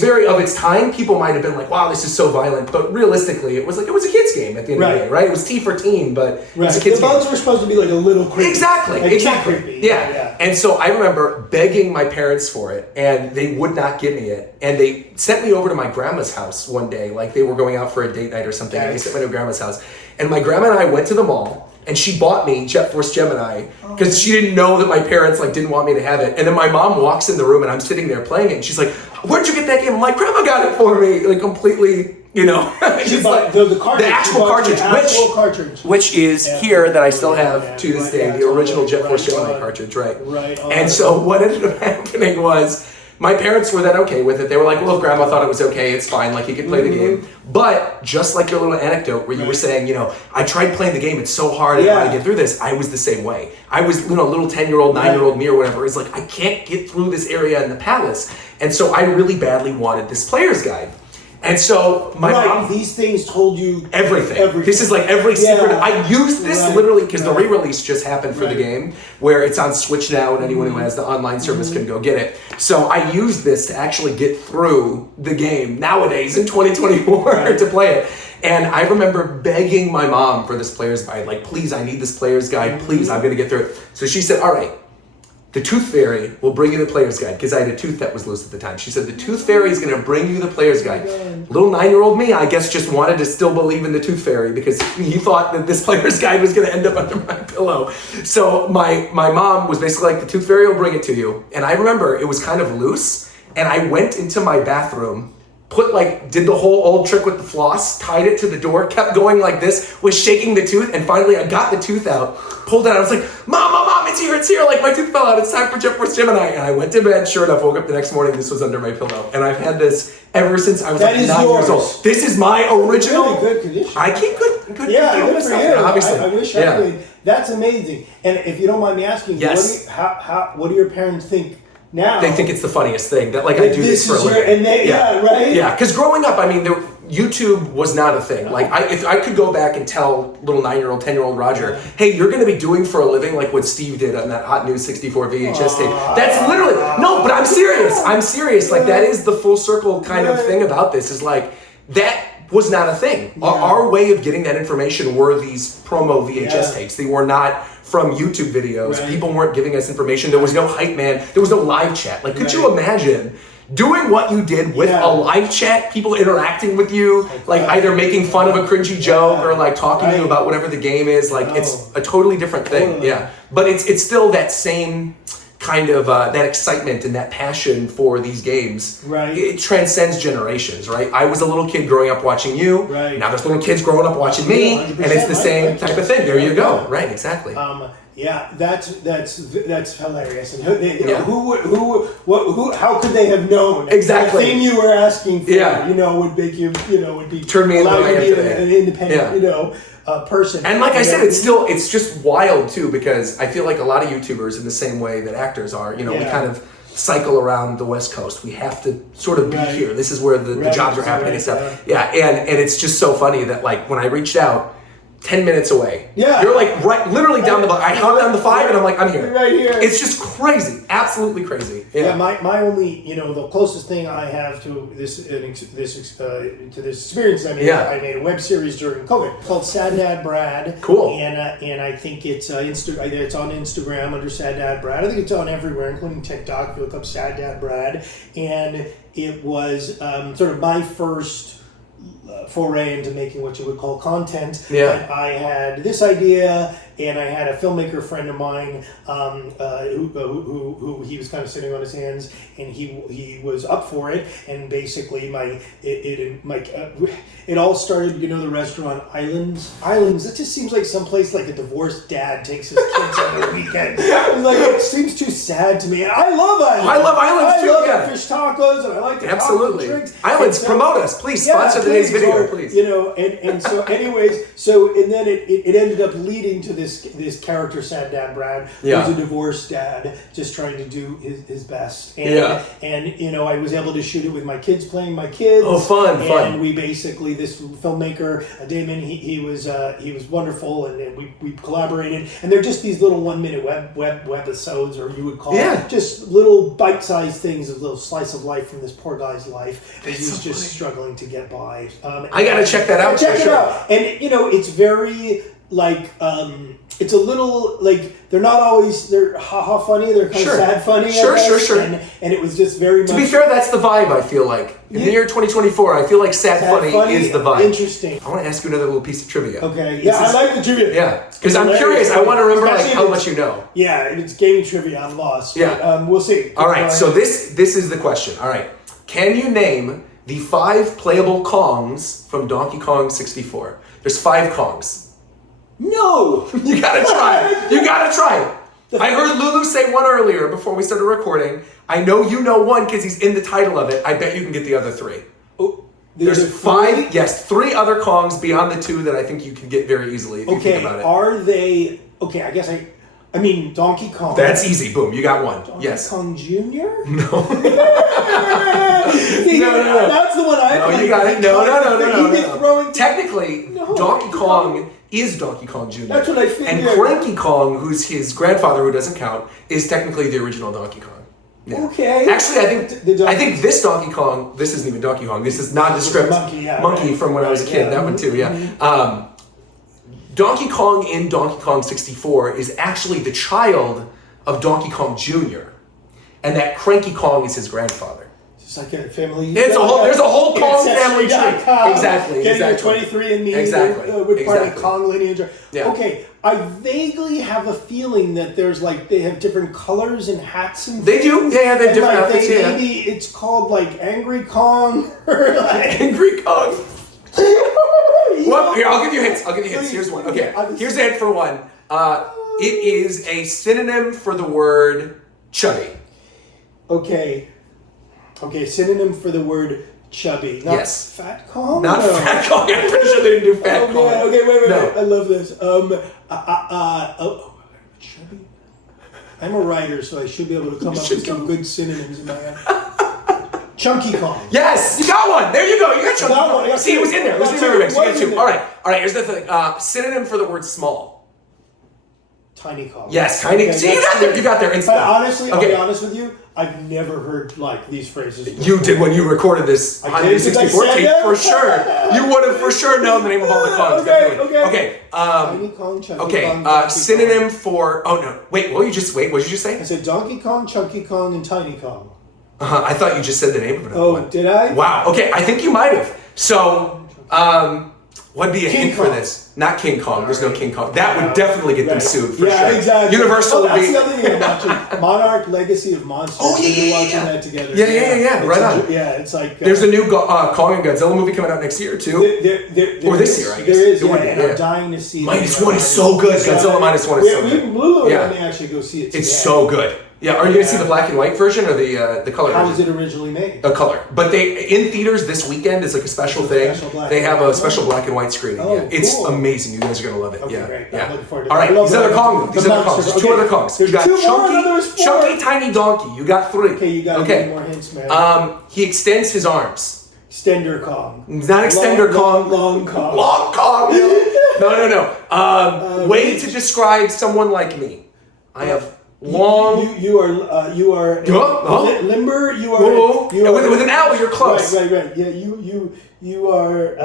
very of its time. People might have been like, wow, this is so violent, but realistically, it was a kid's game at the end of the day, right? It was T for teen, but it was a kid's game. The bugs were supposed to be like a little creepy. Exactly. Creepy. Yeah. And so I remember begging my parents for it, and they would not give me it. And they sent me over to my grandma's house one day, like they were going out for a date night or something. And they sent me to grandma's house. And my grandma and I went to the mall, and she bought me Jet Force Gemini because she didn't know that my parents didn't want me to have it. And then my mom walks in the room, and I'm sitting there playing it, and she's like, "Where'd you get that game?" I'm like, "Grandma got it for me," like completely. You know, She's like the cartridge, actual cartridge, which is here that I still have to this day, the original Jet Force Gemini cartridge, right? And so what ended up happening was my parents were then okay with it. They were like, well, if Grandma thought it was okay, it's fine, like he could play the game. But just like your little anecdote where you were saying, you know, I tried playing the game, it's so hard, I want to get through this. I was the same way. I was, you know, little 10-year-old, 9-year-old me or whatever. It's like, I can't get through this area in the palace. And so I really badly wanted this player's guide. And so my mom, these things told you everything. This is like every secret. I used this literally because the re-release just happened for the game, where it's on Switch now, and anyone who has the online service can go get it. So I used this to actually get through the game nowadays in 2024 to play it. And I remember begging my mom for this player's guide, like, please, I need this player's guide. Please, I'm gonna get through it. So she said, all right. The Tooth Fairy will bring you the player's guide, because I had a tooth that was loose at the time. She said, the Tooth Fairy is going to bring you the player's guide. Little 9-year-old me, I guess, just wanted to still believe in the Tooth Fairy because he thought that this player's guide was going to end up under my pillow. So my mom was basically like, the Tooth Fairy will bring it to you. And I remember it was kind of loose, and I went into my bathroom, did the whole old trick with the floss, tied it to the door, kept going like this, was shaking the tooth, and finally I got the tooth out, pulled it out. I was like, Mom, it's here, like my tooth fell out, it's time for Jet Force Gemini. And I went to bed, sure enough, woke up the next morning, this was under my pillow. And I've had this ever since I was 9 years old. This is my original. Really good condition. I keep good for you. Obviously. I wish I could. That's amazing. And if you don't mind me asking, what do your parents think now? They think it's the funniest thing that I do this for a living. Right? Yeah, because growing up, I mean, YouTube was not a thing. Like, if I could go back and tell little 9-year-old, 10-year-old Roger, hey, you're going to be doing for a living like what Steve did on that Hot Newz 64 VHS tape. That's literally, no, but I'm serious. Like, that is the full circle kind of thing about this, is like, that was not a thing. Our way of getting that information were these promo VHS tapes. They were not from YouTube videos. People weren't giving us information. There was no hype man. There was no live chat. Like, could you imagine doing what you did with a live chat, people interacting with you, like either making fun of a cringy joke or like talking to you about whatever the game is? Like, it's a totally different thing. Yeah. But it's still that same kind of that excitement and that passion for these games, Right. it transcends generations, right? I was a little kid growing up watching you. Right. Now there's little kids growing up watching me, 100%, and it's the same right. type of thing. There you go. Right, exactly. Yeah, that's hilarious. And Yeah. who, how could they have known? Exactly. The thing you were asking for, Yeah. would make you, would be Turn me into allow who I you am to be today. an independent, Yeah. person. And like I said, it's just wild too, because I feel like a lot of YouTubers, in the same way that actors are, we Yeah. kind of cycle around the West Coast. We have to sort of be Right. here. This is where the Right, jobs are happening right, and stuff. Yeah, and it's just so funny that like when I reached out, 10 minutes away. Yeah. You're like right, literally down the block. I hopped down the 5 and I'm like, I'm here. Right here. It's just crazy. Absolutely crazy. Yeah. Yeah, my only, the closest thing I have to this experience, I made a web series during COVID called Sad Dad Brad. Cool. And I think it's it's on Instagram under Sad Dad Brad. I think it's on everywhere, including TikTok. If you look up Sad Dad Brad, and it was sort of my first foray into making what you would call content. Yeah. And I had this idea, and I had a filmmaker friend of mine who he was kind of sitting on his hands, and he was up for it. And basically, it all started. The restaurant Islands. That just seems like someplace like a divorced dad takes his kids on the weekend. It seems too sad to me. And I love Islands. I love Islands too. I love Yeah. the fish tacos, and I like the Absolutely. drinks. Islands, And so- promote us, please. Yeah, Sponsor today's please, video, or, please. And so anyways, and then it ended up leading to this character, Sad Dad Brad, Yeah. who's a divorced dad, just trying to do his best. And, Yeah. And I was able to shoot it with my kids playing my kids. Oh, fun, and fun. we basically, this filmmaker, Damon, he was wonderful, and we collaborated. And they're just these little 1 minute web episodes, or you would call it, just little bite-sized things, a little slice of life from this poor guy's life. And he's so just funny. struggling to get by. I gotta check that out. Check for it sure. out. And it's very it's a little they're not always ha funny. They're kind Sure. of sad funny. Sure, I guess. sure. And it was just very much. To be fair, that's the vibe, I feel like. In the year 2024, I feel like sad funny is the vibe. Interesting. I want to ask you another little piece of trivia. Okay. Yeah, I like the trivia. Yeah, because It's I'm hilarious. curious. I want to remember like Especially how if much you know. Yeah, if it's gaming trivia, I'm lost. Yeah. But, we'll see. All right, so this is the question. All right, can you name the 5 playable Kongs from Donkey Kong 64? There's 5 Kongs. No. You gotta try. You gotta try. I heard Lulu say one earlier before we started recording. I know you know one because he's in the title of it. I bet you can get the other 3. Oh, There's 5, yes, 3 other Kongs beyond the 2 that I think you can get very easily if you think about it. Are they? Okay, I guess I mean Donkey Kong. That's easy. Boom, you got one. Donkey Yes. Kong Jr. No. See, No. That's the one I. No, played. you got it. No. Throwing. Technically, No. Donkey Kong is Donkey Kong Jr. That's what I figured. And Cranky Kong, who's his grandfather, who doesn't count, is technically the original Donkey Kong. Yeah. Okay. Actually, I think this Donkey Kong. This isn't even Donkey Kong. This is nondescript Monkey, from when I was a kid. Yeah. That one too. Yeah. Donkey Kong in Donkey Kong 64 is actually the child of Donkey Kong Jr. And that Cranky Kong is his grandfather. It's like a family. It's there's a whole Kong family tree. Ancestry.com. Exactly. Getting Exactly. your 23andMe Exactly. with part of the Exactly. Kong lineage. Yeah. Okay, I vaguely have a feeling that there's they have different colors and hats and They do. things. Yeah, they have And, different outfits. Yeah. Maybe it's called Angry Kong or Angry Kong. Well, here, I'll give you hints. Please. Here's one. Okay, Yeah, here's a hint for one. It is a synonym for the word chubby. Okay, synonym for the word chubby. Not Yes. Fat Kong? Not No. Fat Kong. I'm pretty sure they didn't do Fat Kong. Man. Okay, wait. No. I love this. Chubby? I'm a writer, so I should be able to come up with some good synonyms in my head. Chunky Kong. Yes, you got one. There you go. You got Chunky got one. Kong. I got See, it was two. in there. It was in I the got mix. two. You got Was 2. in there. All right. Here's the thing. Synonym for the word small. Tiny Kong. Yes, tiny. See, you got there. You got there instantly. But honestly, I'll Okay. be honest with you, I've never heard these phrases. You did when you recorded this I Hot did, Newz because I 64 said tape that. for sure. You would have for sure known the name of all the Kongs. Okay, definitely. okay. Okay. Tiny Kong, Chunky Kong. Okay. Donkey Synonym Kong. for. Oh no. Wait. What did you say? I said Donkey Kong, Chunky Kong, and Tiny Kong. I thought you just said the name of it. Oh, did I? Wow. Okay. I think you might have. So, What'd be a King hint for Kong. this? Not King Kong. There's no King Kong. That would definitely get them sued for Yeah, sure. exactly. Universal would that's be. the other thing I'm watching. Monarch Legacy of Monsters. Oh, yeah, We were yeah, watching yeah. that together. Yeah. It's Right on. Yeah, it's like There's a new Kong and Godzilla movie coming out next year too. There Or this is- year, I guess. There is, It would be, and yeah. I'm dying to see. Minus one is so good. Godzilla minus one is so good. Lulu Yeah. and I may actually go see it today. It's so good. Yeah, are you gonna see the black and white version or the color How version? was it originally made? A color, but they in theaters this weekend is like a special thing. Special black They and have white. a special black and white screening. Oh, yeah, it's cool. amazing. You guys are gonna love it. Okay, yeah, great. yeah. I'm looking forward to All that. right, I love these other the- Kong. These the other Kongs. monsters. There's two Okay. other Kongs. There's You got two more, another chunky, is four. chunky, tiny donkey. You got three. Okay, you got okay. more hints, man. He extends his arms. Extender Kong. Not extender Kong. Long Kong. Long Kong. No. Way to describe someone like me. I have long. You are limber. You are. Whoa. You are With an L, you're close. Right. Yeah, you are.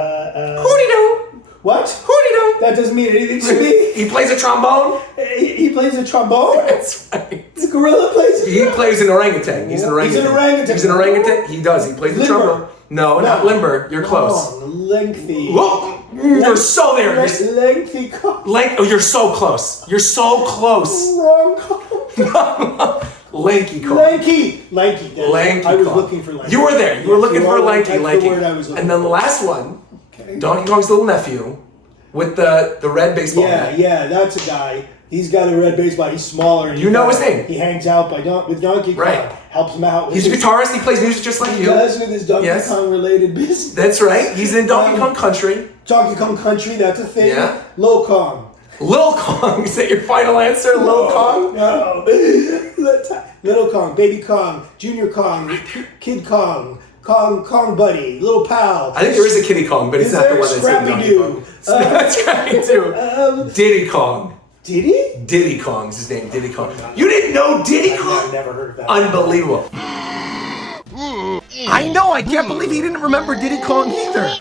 Hooty-doo. What? Hooty-doo. That doesn't mean anything to me. He plays a trombone. He plays a trombone. That's right. The gorilla plays. He plays an orangutan. He's an orangutan. He's an orangutan. He's an orangutan. He does. He plays the Limber. trombone. No, not limber. You're close. Long, lengthy. Whoa. You're so there. Lengthy Kong. Oh, you're so close. You're so close. Wrong Kong. Lanky Kong. Lanky. Lanky I was Kong. looking for lanky. You were there. You were looking for lanky. That's the word I was looking And then for. the last one, Okay. Donkey Kong's little nephew, with the red baseball bat. Yeah, that's a guy. He's got a red baseball. He's smaller. And You know his name. He hangs out with Donkey Kong. Right. Helps him out. With He's a his, guitarist. He plays music just like He you. does with his Donkey Yes. Kong related business. That's right. He's in Donkey Kong Country. Donkey Kong Country. That's a thing. Yeah. Lil Kong. Lil Kong. Is that your final answer, Lil Kong? No. Little Kong, Baby Kong, Junior Kong, Kid Kong, Kong Buddy, Little Pal. I think there is a Kitty Kong, but it's Is not the there one that's in Donkey Kong. Scrappy-Doo. Diddy Kong. Did he? Diddy Kong's his name. Diddy Kong. You didn't know Diddy Kong? I've never heard of that. Unbelievable. I know. I can't believe he didn't remember Diddy Kong either.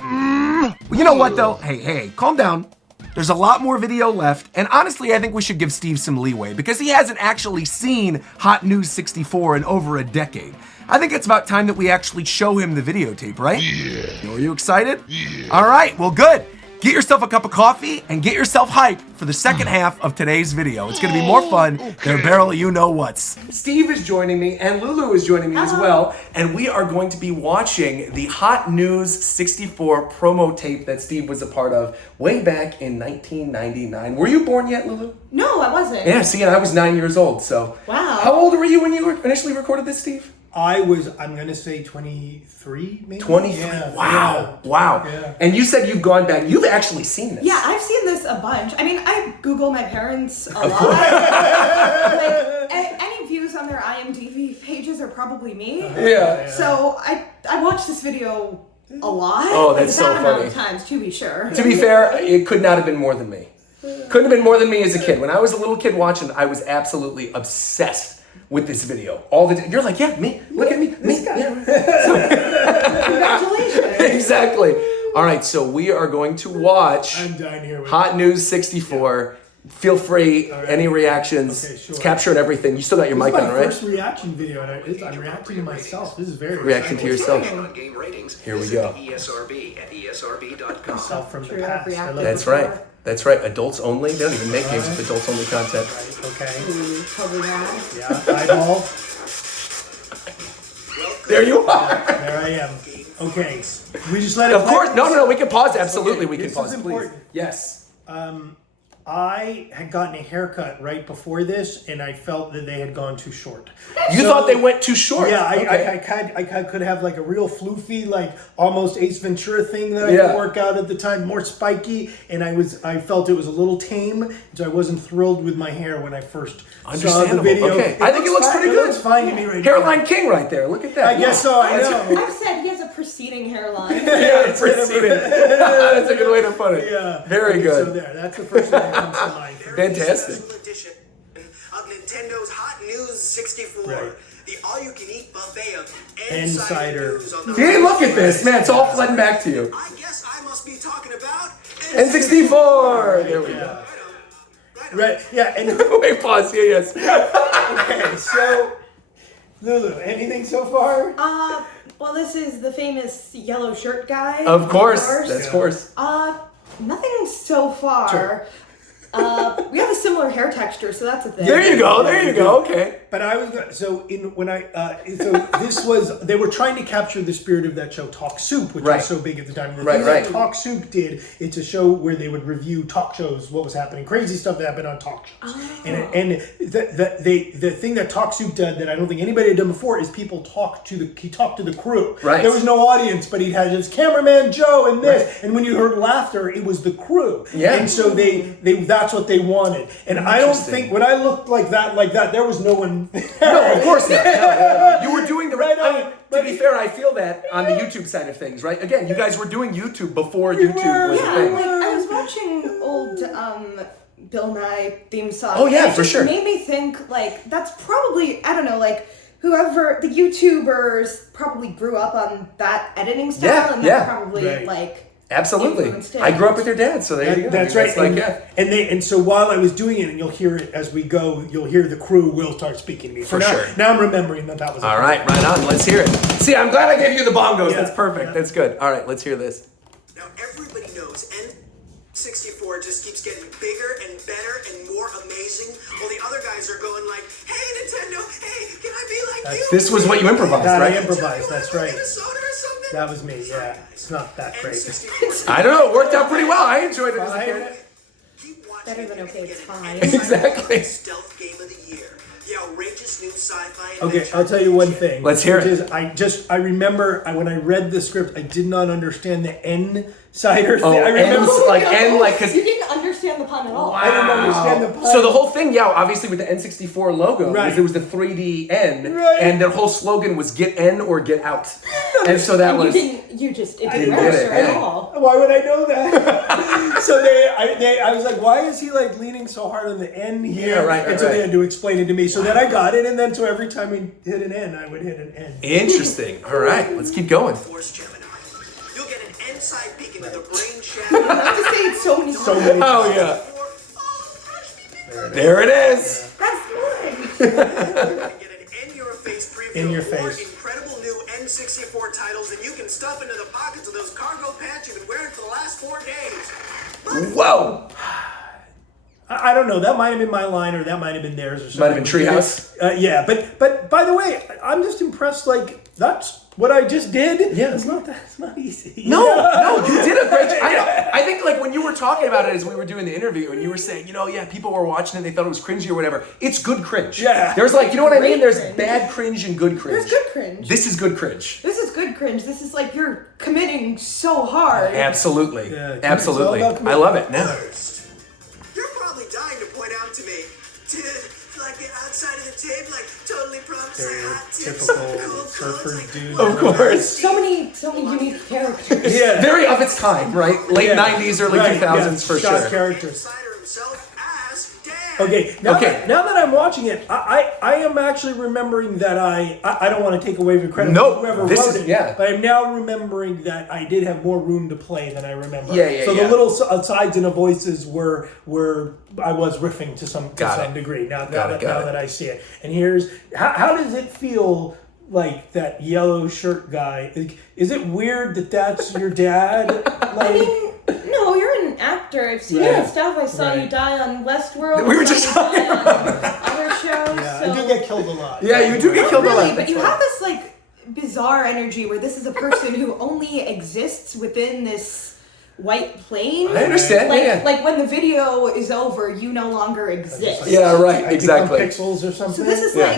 Well, you know what though? Hey, calm down. There's a lot more video left, and honestly, I think we should give Steve some leeway because he hasn't actually seen Hot Newz 64 in over a decade. I think it's about time that we actually show him the videotape, right? Yeah. Are you excited? Yeah. All right, well, good. Get yourself a cup of coffee and get yourself hyped for the second half of today's video. It's gonna be more fun than a barrel of you-know-whats. Steve is joining me and Lulu is joining me as well, and we are going to be watching the Hot Newz 64 promo tape that Steve was a part of way back in 1999. Were you born yet, Lulu? No, I wasn't. Yeah, see, and I was 9 years old, so. Wow. How old were you when you initially recorded this, Steve? I'm gonna say 23, maybe? 23. Yeah, Wow. Yeah. And you said you've gone back. You've actually seen this. Yeah, I've seen this a bunch. I mean, I Google my parents a lot. Like, any views on their IMDb pages are probably me. Yeah. So I watched this video a lot. Oh, that's so Like, that amount funny. of times, to be sure. To be fair, it could not have been more than me. Couldn't have been more than me as a kid. When I was a little kid watching, I was absolutely obsessed with this video. You're like, yeah, me. Look at me. Me. Yeah. Congratulations. Exactly. All right, so we are going to watch I'm dying here. Hot Newz 64. Feel free, any reactions. Okay, sure. It's capturing everything. You still got your mic on, right? First reaction video, and I'm reacting to myself. This is very Reacting to yourself. Game ratings. Here we go. ESRB at ESRB.com. myself from the True, I've past. I reacted. love That's it. right. That's right. Adults only. They don't even make games with adults only content. Okay. Totally wrong. Yeah. Eyeball. There you are. There I am. Okay. We just let it. Of course. No. We can pause. Absolutely, we can This pause. is Please. important. Yes. I had gotten a haircut right before this, and I felt that they had gone too short. You thought they went too short. Yeah, Okay. I could have like a real floofy, like almost Ace Ventura thing that I Yeah. could work out at the time, more spiky, and I felt it was a little tame, so I wasn't thrilled with my hair when I first saw the Understandable. video. Okay. I think it looks fine- pretty It good. looks fine to me right Hairline king right there. Look at that. now. I guess so. I know. I've said he has a preceding hairline. Yeah, it's proceeding. That's a good way to put it. Yeah. Very Okay, good. So there, that's the first thing that comes to mind. Fantastic. Special edition of Nintendo's Hot Newz 64. Right. The all-you-can-eat buffet of Insider. news on the Hey, look at this, man. It's all flooding back to you. I guess I must be talking about N64. There we go. Right. Yeah. And Wait, pause. Yeah, yes. okay. So, Lulu, anything so far? Well, this is the famous yellow shirt guy. Of course. That's of course. Nothing so far. Sure. We have a similar hair texture, so that's a thing. There you go. There you go. Okay. But I was they were trying to capture the spirit of that show Talk Soup, which Right. was so big at the time. The Right, thing right. that Talk Soup did, it's a show where they would review talk shows, what was happening, crazy stuff that happened on talk shows. And the thing that Talk Soup did that I don't think anybody had done before is he talked to the crew. Right. There was no audience, but he had his cameraman Joe and this, and when you heard laughter, it was the crew. Yeah. And so they that's what they wanted. And I don't think when I looked like that, there was no one. No, of course not. No. You were doing the Right, I mean, to be fair, I feel that on the YouTube side of things, right? Again, you guys were doing YouTube before YouTube was a Yeah, thing. like I was watching old Bill Nye theme song. Oh, yeah, and it for just sure. made me think like that's probably I don't know like whoever the YouTubers probably grew up on that editing style Yeah, and yeah. that probably Right. like Absolutely. influenced it. I grew up with your dad, so there you go. That's right. It's like, yeah. And so while I was doing it, and you'll hear it as we go, you'll hear the crew will start speaking to me. For now, sure. Now I'm remembering that was. All right, right on. Let's hear it. See, I'm glad I gave you the bongos. Yeah. That's perfect. Yeah. That's good. All right, let's hear this. Now everybody knows N64 just keeps getting bigger and better and more amazing, while the other guys are going like, "Hey Nintendo, hey, can I be like you?" This was what you improvised, That right? I improvised. That's right. Minnesota or something? That was me. Yeah, it's not that great. N64 I don't know. It worked out pretty well. I enjoyed it as a Fine. kid. Keep watching Better than and okay, get it's an fine. Exactly. Stealth game of the year. The outrageous new sci-fi Okay, adventure. I'll tell you one thing. Let's hear which it. Is I remember when I read the script, I did not understand the N-sider Oh, thing. I remember. because you didn't understand the pun at all. I didn't understand the pun. So the whole thing, yeah, obviously with the N64 logo, Right. was it was the 3D N, Right. and their whole slogan was "Get N or Get Out," and so that was. You just it didn't didn't get it, register at yeah. all. Why would I know that? So I was like, why is he like leaning so hard on the N here? Yeah, right, And right, so right. they had to explain it to me. So then I got it, and then so every time we hit an N, I would hit an N. Interesting. All right, let's keep going. Force Gemini. You'll get an inside peek into the brain shaft. I have to say it so many times. So many. Oh yeah, there it is. That's fun. Get an in-your-face preview In your of more face. incredible new N64 titles than you can stuff into the pockets of those cargo pants you've been wearing for the last 4 days. Whoa. I don't know. That might have been my line, or that might have been theirs, or something. Might have been Treehouse. Yeah, but by the way, I'm just impressed. Like that's what I just did. Yeah. It's not easy. No, you did a great job. I think like when you were talking about it as we were doing the interview, and you were saying, yeah, people were watching it, they thought it was cringy or whatever. It's good cringe. Yeah. There's like, you know what I mean? Great There's cringe. bad cringe and good cringe. There's good cringe. This is good cringe. This is good cringe. This is like you're committing so hard. Absolutely. Yeah, it's Absolutely. all about I love it. Now. You're probably dying to point out to me, like the outside of the tape, like totally promising hot tips, Stereotypical cool surfer clothes, like, dude. Of course. So many unique characters. Yeah. Very of its time, right? Late Yeah. 90s, early Right, 2000s yeah. for Shot sure. characters. Insider himself, Ask Dan. Okay, Okay. now that I'm watching it, I am actually remembering that I don't want to take away the credit No, from whoever this wrote is- it, yeah. but I'm now remembering that I did have more room to play than I remember. Yeah, So yeah. the little sides and the voices were I was riffing to some Got it. degree. Now Got that I see it, and here's how does it feel? Like that yellow shirt guy. Is it weird that that's your dad? I mean, no, you're an actor. I've seen Right. your stuff. I saw Right. you die on Westworld. We were I saw just you talking die on other shows. Yeah, so. I do get killed a lot. Yeah, you do get Not killed a really, lot. but you have this like bizarre energy where this is a person who only exists within this white plane. I understand. Like, yeah. like when the video is over, you no longer exist. Yeah, right. I Exactly. become pixels or something. So this is Yeah.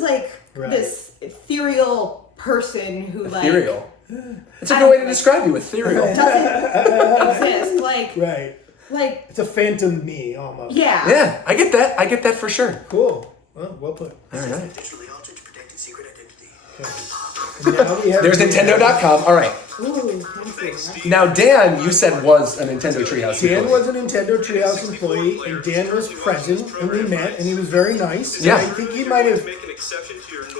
like Right. this ethereal person who like Ethereal. It's a good way to describe you, ethereal. doesn't exist. right. Like It's a phantom me almost. yeah. Yeah, I get that. I get that for sure. Cool. Well put. All right. Digitally altered to protect his secret identity. And now we have There's Nintendo.com. All right. Ooh, fancy. Now, Dan, you said was a Nintendo Treehouse Dan employee. was a Nintendo Treehouse employee, and Dan was present, and we met, and he was very nice. Yeah. And I think he might have.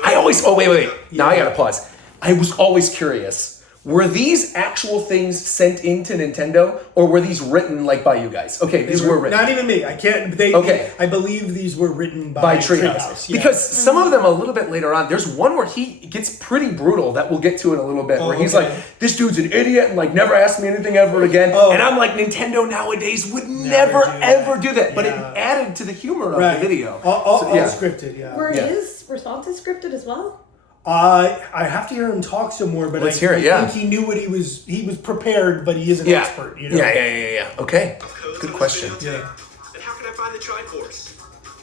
I always. Oh, wait. Now I gotta pause. I was always curious. Were these actual things sent into Nintendo, or were these written like by you guys? Okay, these were written. Not even me. I can't. Okay. I believe these were written by Treehouse. Yeah. Because some of them a little bit later on, there's one where he gets pretty brutal that we'll get to in a little bit, where he's like, this dude's an idiot and like never asked me anything ever again. And I'm like, Nintendo nowadays would never ever do that. But it added to the humor of the video. All scripted, yeah. Were his responses scripted as well? I have to hear him talk some more, but I think he knew what he was prepared, but he is an expert. You know? Yeah. Okay. Good question. And how can I find the Triforce?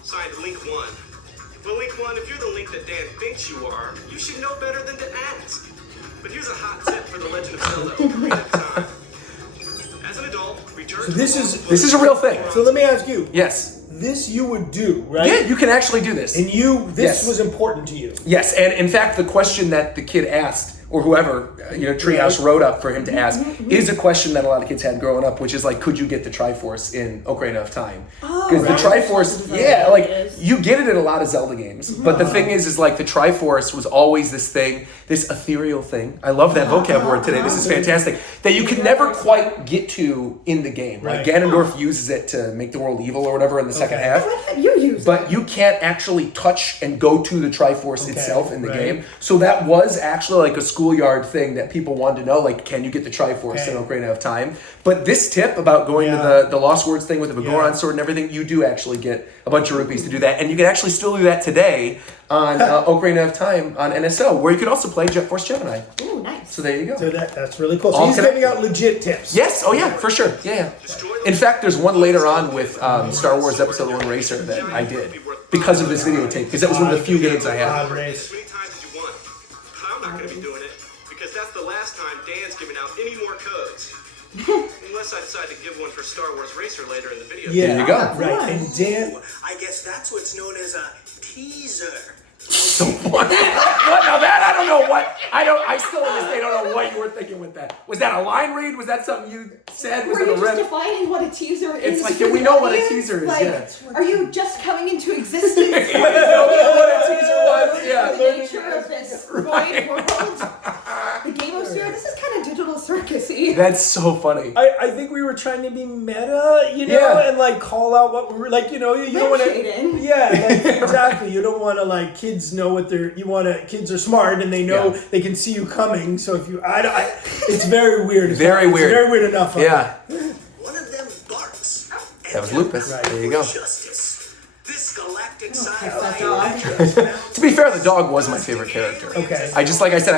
Signed, Link 1. Well, Link 1, if you're the Link that Dan thinks you are, you should know better than to ask. But here's a hot tip for the Legend of Zelda Ocarina of Time. As an adult, return to this is a real thing. So let me ask you. Yes. This you would do, right? Yeah, you can actually do this. And this was important to you. Yes, and in fact, the question that the kid asked, or whoever, Treehouse wrote up for him to ask, is a question that a lot of kids had growing up, which is like, could you get the Triforce in Ocarina of Time? Because the Triforce, you get it in a lot of Zelda games. But the thing is like the Triforce was always this thing, this ethereal thing. I love that vocab word today. This is fantastic. That you could never quite get to in the game. Like Ganondorf uses it to make the world evil or whatever in the second half. But you can't actually touch and go to the Triforce itself in the game. So that was actually like a schoolyard thing that people wanted to know, like, can you get the Triforce in Ocarina of Time? But this tip about going to the Lost Words thing with the Vagoron sword and everything, you do actually get a bunch of rupees to do that. And you can actually still do that today on Ocarina of Time on NSO, where you can also play Jet Force Gemini. Ooh, nice. So there you go. So that's really cool. So he's giving out legit tips. Yes, oh yeah, for sure. Yeah. In fact, there's one later on with Star Wars Episode 1 Racer that I did because of this videotape, because that was one of the few games I had. How many times did you want? I'm not going to be doing it, because that's the last time Dan's giving out any more codes. Unless I decide to give one for Star Wars Racer later in the video. Yeah, there you go. Right, and Dan... I guess that's what's known as a teaser. So what? Now that I don't know what I still to this day don't know what you were thinking with that. Was that a line read? Was that something you said? Was Were it you a just riff? defining what a teaser is? It's like, for we the know what a audience? teaser is, Like, yeah. Are you just coming into existence? You know what a teaser was? Yeah. The nature of this void world. The Game of Sphere. This is kind of digital circusy. That's so funny. I think we were trying to be meta, and like call out what we were like, you don't want to. Yeah, like, exactly. You don't want to like kids know what kids are smart and they know they can see you coming. So if you, it's very weird. Very weird. It's very weird enough. One of them barks. That was Lupus. Right. There you go. Justice. This galactic sci-fi. To be fair, the dog was my favorite character. Okay. I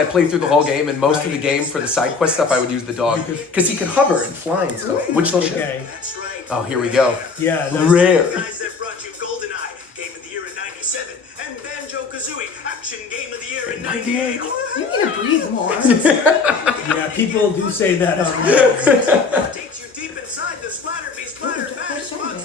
played through the whole game, and most of the game for the side quest stuff, I would use the dog because he could hover and fly and stuff. Which little shit? That's right. Oh, here we go. Yeah. Rare. The guys that brought you GoldenEye, Game of the Year in '97, and Banjo-Kazooie, Action Game of the Year in '98. You need to breathe more. Yeah, people do say that. Takes you deep inside the Splatterface Bugs.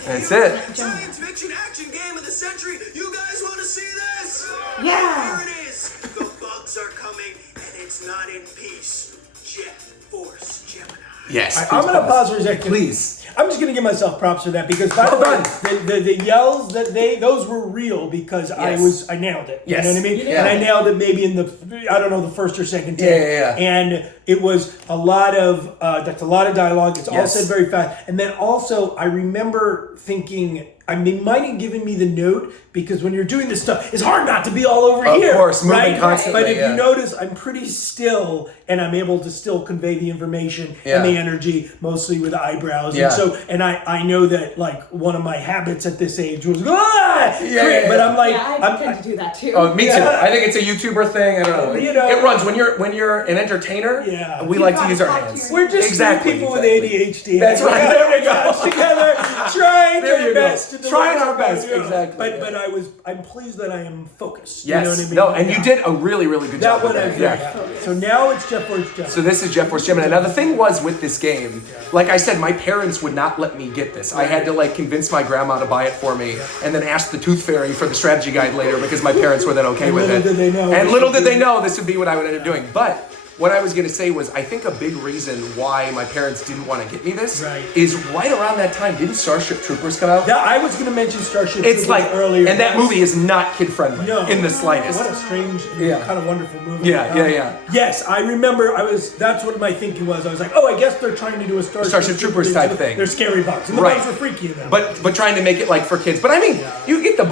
That's it. Science fiction action game of the century. You guys want to see this? Yeah. Here it is. The bugs are coming, and it's not in peace. Jet Force Gemini. Yes. I'm going to pause for a second. Please. I'm just going to give myself props for that because by the way, the yells that those were real because I nailed it. Yes. You know what I mean? Yeah. And I nailed it maybe in the first or second take. Yeah. And it was a lot of that's a lot of dialogue. It's all said very fast. And then also I remember thinking, they might have given me the note because when you're doing this stuff, it's hard not to be all over here. Of course, moving constantly. But if you notice, I'm pretty still, and I'm able to still convey the information and the energy, mostly with eyebrows. Yeah. And so, and I know that like one of my habits at this age was but I'm like, I tend to do that too. Oh, me too. I think it's a YouTuber thing. I don't know. It runs when you're an entertainer. Yeah. We like to use our hands. We're just people with ADHD. That's right. There we go. Together, trying our best. Trying our best. Exactly. But I'm pleased that I am focused. Yes. You know what I mean? No, and you did a really, really good job. That one I'm very happy. So now it's Jet Force Gemini. So this is Jet Force Gemini. Now the thing was with this game, like I said, my parents would not let me get this. I had to like convince my grandma to buy it for me, and then ask the Tooth Fairy for the strategy guide later because my parents were then okay with it. Little did they know. And little did they know this would be what I would end up doing. But what I was going to say was, I think a big reason why my parents didn't want to get me this Right. is right around that time, didn't Starship Troopers come out? Yeah, I was going to mention Starship It's Troopers like, earlier. and that movie is not kid-friendly No. in the slightest. What a strange, Yeah. kind of wonderful movie. Yeah. Yes, I remember. That's what my thinking was. I was like, oh, I guess they're trying to do a Starship Troopers type thing. They're scary bugs, and the Right. bugs were freaky in them. But trying to make it like for kids. But I mean, you get the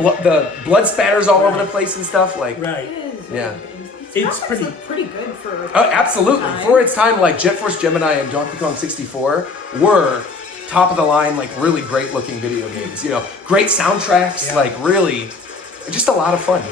blood spatters all over the place and stuff. Like, right, yeah. it's pretty. pretty good for. Oh, absolutely. For its time, like Jet Force Gemini and Donkey Kong 64 were top of the line, like really great looking video games. You know, great soundtracks, like really, just a lot of fun.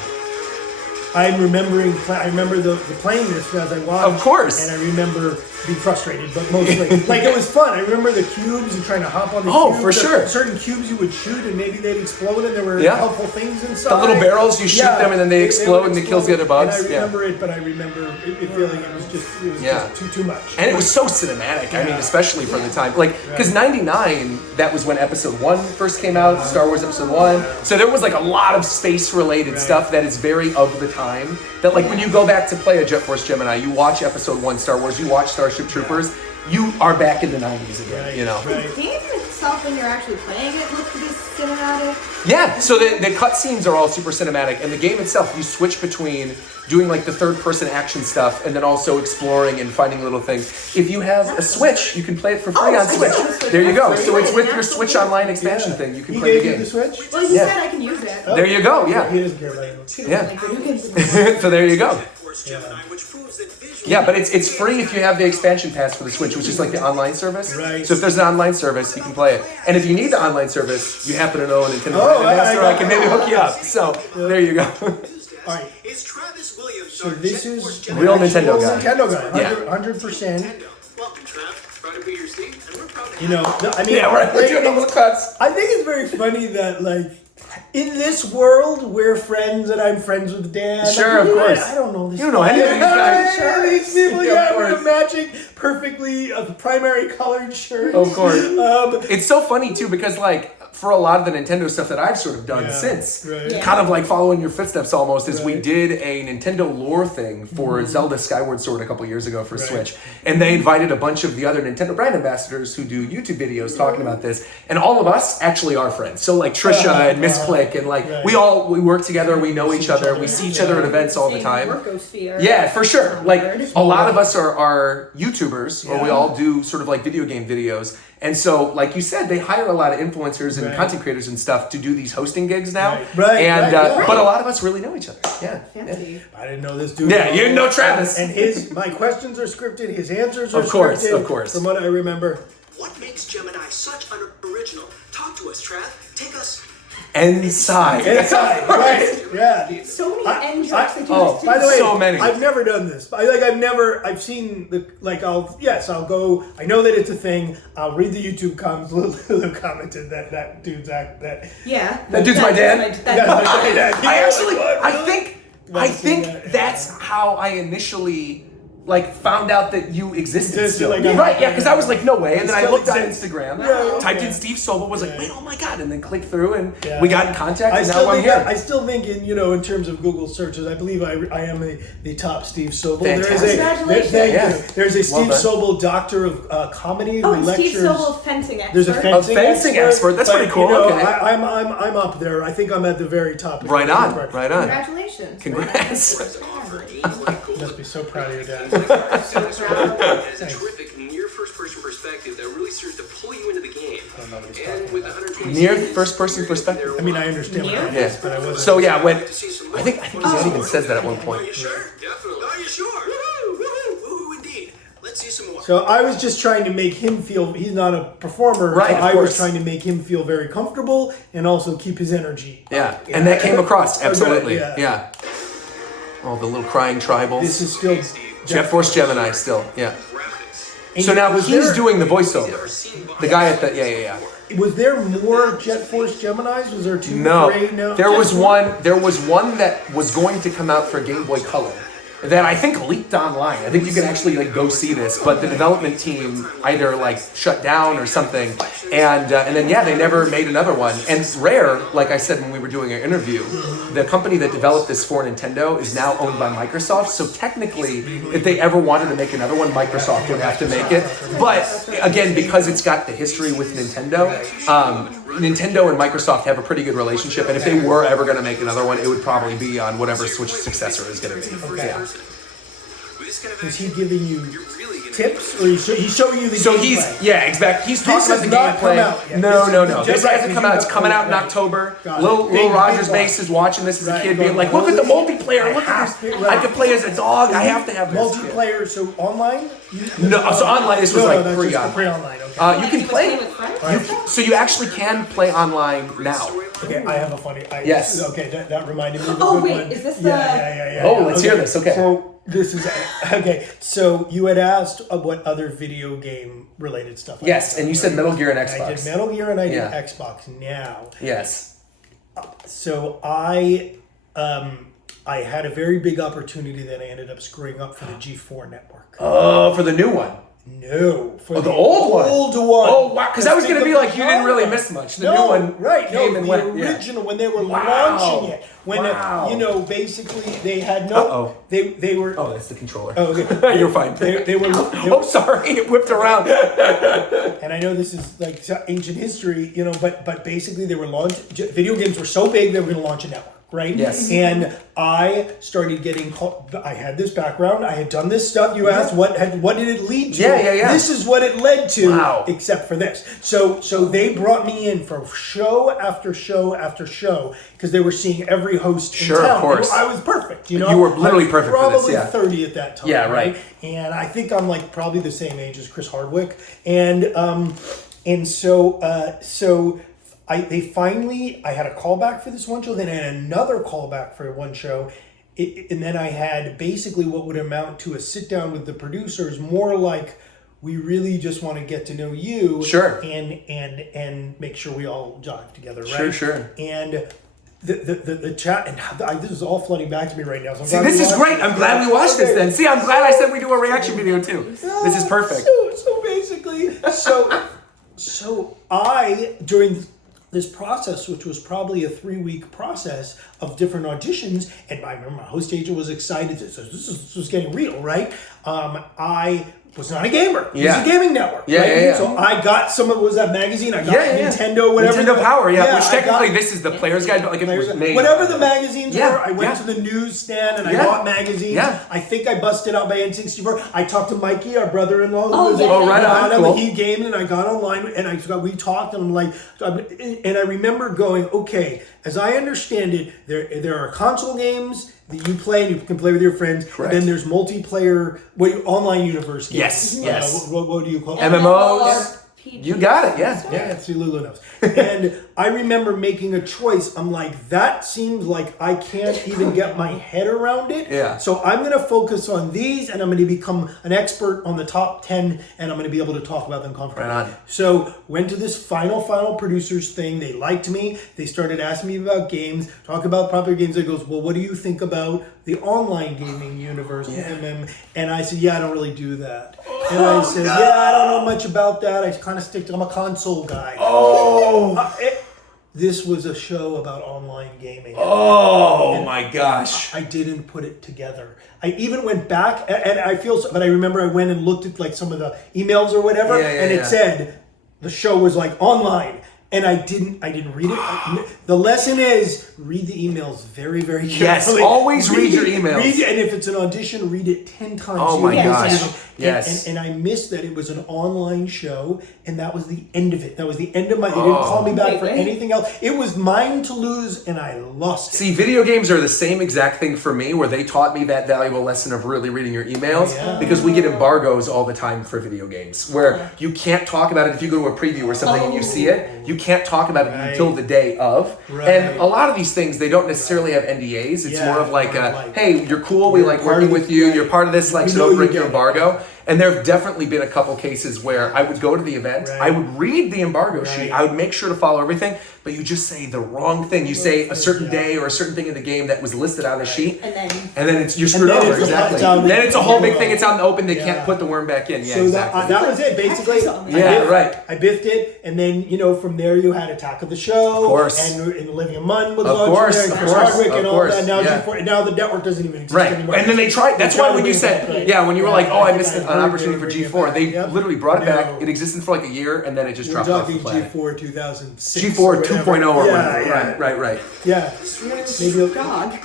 I'm remembering. I remember the playing this as I watched. Of course. And I remember being frustrated, but mostly like it was fun. I remember the cubes and trying to hop on the Oh, cubes. for sure. Certain cubes you would shoot and maybe they'd explode and there were Yeah. helpful things inside. The little barrels, you shoot them and then they explode would and it kills the other bugs. And I Yeah. remember it, but I remember it feeling it was just too much. And it was so cinematic. I mean, especially for the time. Like, because 99, that was when Episode 1 first came out, Star Wars Episode 1. So there was like a lot of space-related stuff that is very of the time. That like when you go back to play a Jet Force Gemini, you watch Episode 1 Star Wars, you watch Starship Troopers, you are back in the 90s again, you know? The game itself, when you're actually playing it, looks pretty cinematic. Yeah, so the cutscenes are all super cinematic, and the game itself, you switch between doing like the third-person action stuff and then also exploring and finding little things. If you have a Switch, you can play it for free on Switch. There you go. So it's with your Switch Online expansion thing. You can He play the gave you game. the Switch? Well, you said I can use it. There you go, yeah. He doesn't care about it. Yeah. So there you go. Force Gemini, which proves that visual Yeah, but it's free if you have the expansion pass for the Switch, which is like the online service. Right. So if there's an online service, you can play it. And if you need the online service, you happen to know a Nintendo Oh, Master, I I can maybe hook you up. So there you go. All right. is Travis Williams. So this is Real Nintendo guy. Nintendo guy. Yeah. 100%. Welcome, Trav. Proud to be your Steve, and we're proud to You know, I mean, Yeah, right. We're doing the little cuts. I think it's very funny that like in this world we're friends and I'm friends with Dan. Sure, Like, of course. I don't know this. You don't know any of these guys. Sure, these people, Yeah, yeah, of we're course. matching perfectly a primary colored shirt. Of course. Um, It's so funny too because like for a lot of the Nintendo stuff that I've sort of done Yeah, since, right. Yeah. kind of like following your footsteps almost, is we Right. did a Nintendo lore thing for Zelda Skyward Sword a couple years ago for Right. Switch, and they invited a bunch of the other Nintendo brand ambassadors who do YouTube videos talking about this, and all of us actually are friends. So like Trisha and Miss Click, and like Right. we work together, we know each other, we see each other at events all the Same time. workosphere. Yeah, for sure. Like Word. a lot of us are YouTubers, or we Yeah. all do sort of like video game videos. And so, like you said, they hire a lot of influencers and Right. content creators and stuff to do these hosting gigs now. Right, And yeah. but a lot of us really know each other. Yeah. Fancy. I didn't know this dude. Yeah, you didn't know Travis. And my questions are scripted. His answers are Of course, scripted. of course. From what I remember. What makes Gemini such an original? Talk to us, Trav. Take us. Inside. Inside, right? Yeah. So many I- end I- jokes that you oh, just By the way, So many. I've never done this. I've seen the, like, I'll go, I know that it's a thing. I'll read the YouTube comments. Lulu commented that dude's act, that. Yeah. That dude's my dad? I I think that's how I initially like found out that you existed Existed, still. like, Right, yeah, because I was like, no way. And then I Still looked on exists. Instagram, Yeah, typed yeah. in Steve Sobel, was like, Yeah. wait, oh my god, and then clicked through and Yeah. we got in contact and now I'm think, here. I still think in terms of Google searches, I believe I am the top Steve Sobel. Fantastic. Congratulations. There's a Well Steve done. Sobel doctor of comedy Oh, who and lectures. Steve Sobel, fencing expert. There's a fencing expert. That's but, pretty cool. Okay. I'm up there. I think I'm at the very top. Right on, right on. Congratulations. Congrats. Must be so proud of your dad. So proud. It's a terrific near first-person perspective that really serves to pull you into the game. And with 120 Near seconds, first-person perspective? I mean, I understand what that Yeah. is, but I wasn't. So yeah, when to see some I think his dad even says that at one Are point. you sure? Definitely. Are you sure? Woohoo! Woohoo! Woohoo! Indeed. Let's see some more. So I was just trying to make him feel. He's not a performer. Right, So of I was course. trying to make him feel very comfortable and also keep his energy. Yeah, and that came across absolutely. Yeah. Yeah. Oh, the little crying tribals. This is still Jet Force Gemini still. Yeah. Graphics. So now Was he's there- doing the voiceover. The guy at the yeah. Was there more Jet Force Geminis? Was there two? No, three? No. there Just was one. There was one that was going to come out for Game Boy Color, that I think leaked online. I think you can actually like go see this, but the development team either like shut down or something, and then they never made another one. And Rare, like I said when we were doing our interview, the company that developed this for Nintendo is now owned by Microsoft. So technically, if they ever wanted to make another one, Microsoft would have to make it. But again, because it's got the history with Nintendo, Nintendo and Microsoft have a pretty good relationship, and if they were ever going to make another one, it would probably be on whatever Switch successor is going to be. Okay. Yeah. Is he giving you tips, or he's showing you the So gameplay? Exactly. He's talking about the not come gameplay. out yet. No. This This hasn't come out. It's coming out in October. Little RogersBase is watching this as a kid, being like, "Look at the multiplayer! Look at this! I can play as a dog. I have to have this." Multiplayer, so online? No, so online. This was like pre-online. Pre-online. Okay. You can play. So you actually can play online now. Okay, I have a funny. Yes. Okay, that reminded me of a Oh, good wait, one. is this the- Yeah. Oh, let's hear this. Okay. So this is okay. So you had asked what other video game related stuff. Yes, and you said Metal Gear and I Xbox. did Metal Gear and I did Yeah. Xbox now. Yes. So I had a very big opportunity that I ended up screwing up for the G4 network. Oh, for the new one. No, for the old one. Old one. Oh, wow. Because I was going to be like, you didn't really miss much. The new one came and went. The original, when they were Wow. launching it. When, Wow. basically they had no... Uh-oh. They were... Oh, that's the controller. Oh, okay. You're fine. They were... Oh, sorry. It whipped around. And I know this is like ancient history, but basically they were video games were so big they were going to launch a network, right? Yes. And I started getting I had this background. I had done this stuff. You asked what did it lead to? Yeah. This is what it led to. Wow. Except for this. So they brought me in for show after show after show because they were seeing every host in Sure, town. of course. I was perfect. You were literally I was perfect for this, Probably yeah. 30 at that time. Yeah, right. And I think I'm like probably the same age as Chris Hardwick. And so I had a callback for this one show, then I had another callback for one show, and then I had basically what would amount to a sit down with the producers, more like we really just want to get to know you, Sure, and make sure we all jive together, right? Sure. And the chat, and this is all flooding back to me right now. So See, this is great. I'm glad we watched this then. See, I'm glad I said we do a reaction video too. This is perfect. So basically, so I, during this process, which was probably a 3-week process of different auditions, and I remember my host agent was excited. So this was getting real, right? I was not a gamer. It was a gaming network. Yeah, right? yeah. So I got some of what was that magazine? I got Nintendo, whatever. Nintendo Power, which I technically got, this is the player's guide, but like it was made. whatever the magazines Yeah, were, I went yeah. to the newsstand and I Yeah. bought magazines. Yeah. I think I busted out by N64. I talked to Mikey, our brother-in-law, who was right on, cool. He gamed and I got online and we talked and I'm like, and I remember going, okay, as I understand it, there are console games that you play and you can play with your friends. Correct. And then there's multiplayer, online universe games. Yes. What do you call it? MMOs. You got it, yeah. Yeah, see, Lulu knows. And I remember making a choice. I'm like, that seems like I can't even get my head around it. Yeah. So I'm going to focus on these, and I'm going to become an expert on the top 10, and I'm going to be able to talk about them comfortably. Right on. So went to this final producers thing. They liked me. They started asking me about games, talk about popular games. They goes, well, what do you think about the online gaming universe? And I said, yeah, I don't really do that. And I said, I don't know much about that. I kind of stick to, I'm a console guy. This was a show about online gaming. Oh my gosh. I didn't put it together. I even went back, and I feel, but I remember I went and looked at like some of the emails or whatever, and it said the show was like online. And I didn't read it. The lesson is read the emails very, very carefully. Yes, always read your emails. And if it's an audition, read it 10 times. Oh my gosh. Yes. And I missed that it was an online show, and that was the end of it. That was the end of my. They didn't call me back for anything else. It was mine to lose, and I lost it. See, video games are the same exact thing for me, where they taught me that valuable lesson of really reading your emails, because we get embargoes all the time for video games, where you can't talk about it if you go to a preview or something and you see it. You can't talk about it until the day of. And a lot of these things, they don't necessarily have NDAs. It's more of like, hey, you're cool, we like working with you, you're part of this, like, so don't break your embargo. And there have definitely been a couple cases where I would go to the event, I would read the embargo sheet, I would make sure to follow everything, but you just say the wrong thing. You say a certain day or a certain thing in the game that was listed on the sheet, and then you're screwed over. Exactly. Then it's a whole big thing. It's out in the open. They can't put the worm back in. Yeah, so exactly. that was it, basically. I biffed it, and then from there you had Attack of the Show, of course, and Olivia Munn was of course, there, and Chris Hardwick, and all that. Now now the network doesn't even exist anymore. And then they tried. That's why when you said, when you were like, oh, I missed an opportunity for G4, they literally brought it back. It existed for like a year, and then it just dropped off the planet. G4 2006. G4 2.0 or whatever. Right. Yeah. Maybe a dog.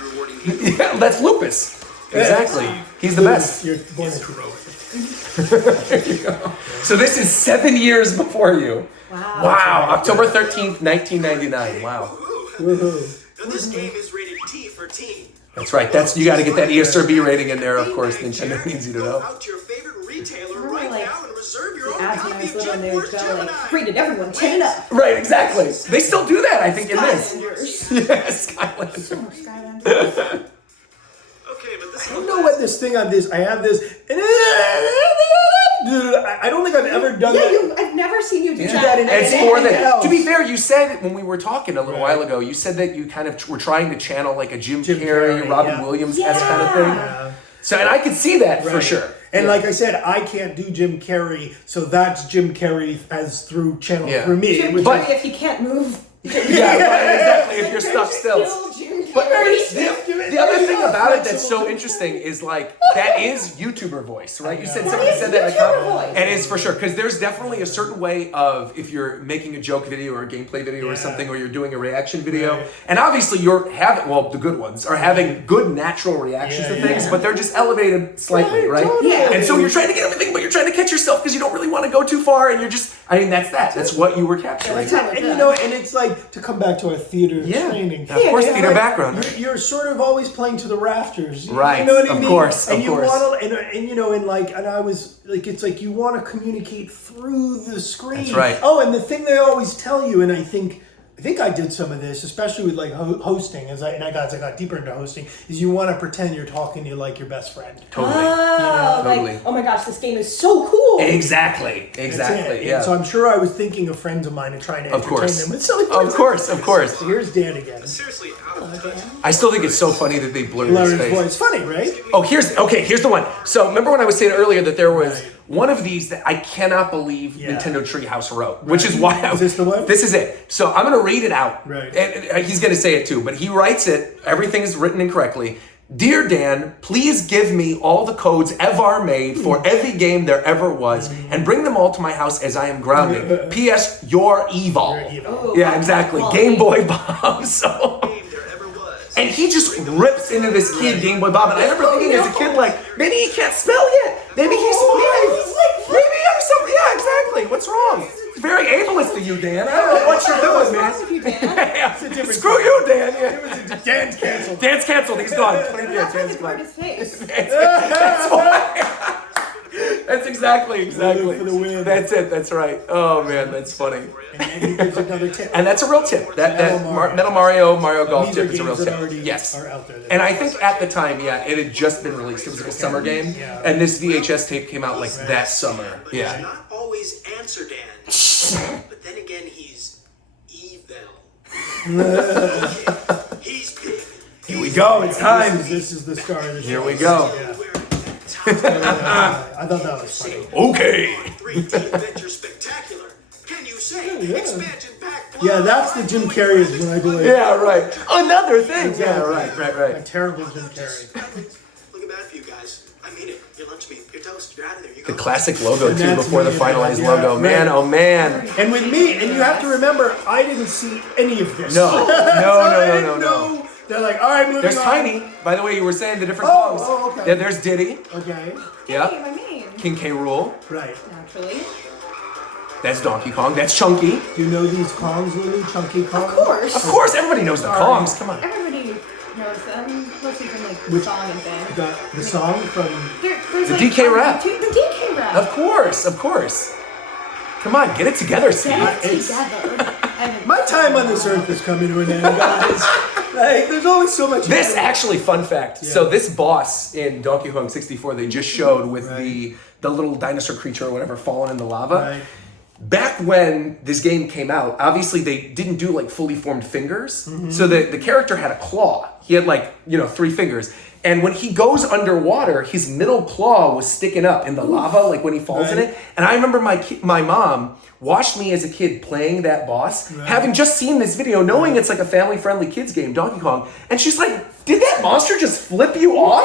Yeah, that's Lupus. Exactly. He's the best. You're born in 2006. There you go. So this is 7 years before you. Wow. October 13th, 1999. Wow. Woohoo. Now this game is rated T for teen. That's right. You got to get that ESRB rating in there, of course. Nintendo needs you to know. Go out to your favorite retailer Remember, right now and reserve your own ads when I copy was of little, Jet they would Force go Gemini. like, greeted everyone, chain up. Right, exactly. They still do that, I think, in this. Skylanders. Yeah, Skylanders. Skylanders. Okay, but this I don't know what this thing on this. I have this. I don't think I've ever done that. I've never seen you do that that. in It's anything for the. else. To be fair, you said when we were talking a little while ago, you said that you kind of were trying to channel like a Jim Carrey, Robin Williams kind of thing. So, and I could see that for sure. And like I said, I can't do Jim Carrey, so that's Jim Carrey as through channel through me. Jim Carrey, if you can't move. Exactly. If you're stuck still. But Carrey. the other thing about it that's so interesting is like that is YouTuber voice, right? You said somebody said that in the comment. And it's for sure because there's definitely a certain way of if you're making a joke video or a gameplay video or something, or you're doing a reaction video, and obviously you're having the good ones are having good natural reactions to things, but they're just elevated slightly, right? Yeah. And so you're trying to get everything, but you're trying to catch yourself because you don't really want to go too far, and you're just that's what you were capturing. And and it's like to come back to our theater training. Of course, theater background. Right? You're sort of always playing to the rafters. Right. You know what I mean? Of course. And you want to, and I was like, it's like you want to communicate through the screen. That's right. Oh, and the thing they always tell you, and I think I did some of this, especially with like hosting, as I got deeper into hosting, is you want to pretend you're talking to like your best friend. Totally. Totally. Like, oh my gosh, this game is so cool. Exactly. Yeah. So I'm sure I was thinking of friends of mine and trying to entertain them with silly Of course. So here's Dan again. seriously out of touch. I still think it's so funny that they blurred his face. It's funny, right? Oh, here's the one. So remember when I was saying earlier that there was one of these that I cannot believe Nintendo Treehouse wrote, which is why Is this the one? This is it. So I'm going to read it out. Right. And he's going to say it too, but he writes it. Everything is written incorrectly. Dear Dan, please give me all the codes ever made for every game there ever was, and bring them all to my house as I am grounded. P.S. You're evil. Yeah, exactly. Game Boy Bob. So. Game there ever was. And he just rips into this kid, Game Boy Bob. And I remember thinking as a kid, like, maybe he can't spell yet. Maybe he's 5. Maybe or something. Yeah, exactly. What's wrong? It's very ableist of you, Dan. I don't know what you're doing, man. Screw you, Dan. Yeah. Dan's canceled. Dan's canceled. He's gone. That's why Dan's they gone. blurred his face. That's why. That's exactly. For the win. That's it. That's right. Oh man, that's funny. And then he gives another tip. And that's a real tip. That Metal Mario Golf tip is a real tip. Yes. Are out there. And I think at the time, it had just been released. It was like a summer game, and this VHS tape came out like that summer. Yeah. Not always answer Dan, but then again he's evil. Okay, he's big. Here we go. It's time. This is the star of the show. Here we go. I thought that was funny. Okay. 3D Adventure Spectacular. Can you say expansion pack? Yeah, that's the Jim Carrey is when I do it. Yeah, right. Another thing. Yeah, right. A terrible Jim Carrey. Looking bad for you guys. I mean it. Your lunch meat. Your toast. You're out of there. You The go. classic logo And too that's before the me, finalized yeah, logo. Man, right. oh man. And with me, and you have to remember, I didn't see any of this. No. No. They're like, all right, moving There's on. Tiny. By the way, you were saying the different Oh, songs. oh, okay. Yeah, there's Diddy. Okay. Yeah. I mean, King K. Rool. Right. naturally. That's Donkey Kong. That's Chunky. Do you know these Kongs, Lulu? Chunky Kong? Of course. Of course, everybody knows the Kongs. Come on. Everybody knows them, mostly from like Which- song and thing. The song from... There's The like, DK rap. The DK rap. Of course. Come on, get it together, Steve. Get it It's- together. My time on this earth is coming to an end, guys. Like, there's always so much... This actually, fun fact. So this boss in Donkey Kong 64, they just showed with the little dinosaur creature or whatever falling in the lava. Right. back when this game came out, obviously they didn't do like fully formed fingers. So the character had a claw. He had like, 3 fingers. And when he goes underwater, his middle claw was sticking up in the lava, like when he falls in it. And I remember my mom watched me as a kid playing that boss, having just seen this video, knowing it's like a family-friendly kids game, Donkey Kong. And she's like, did that monster just flip you off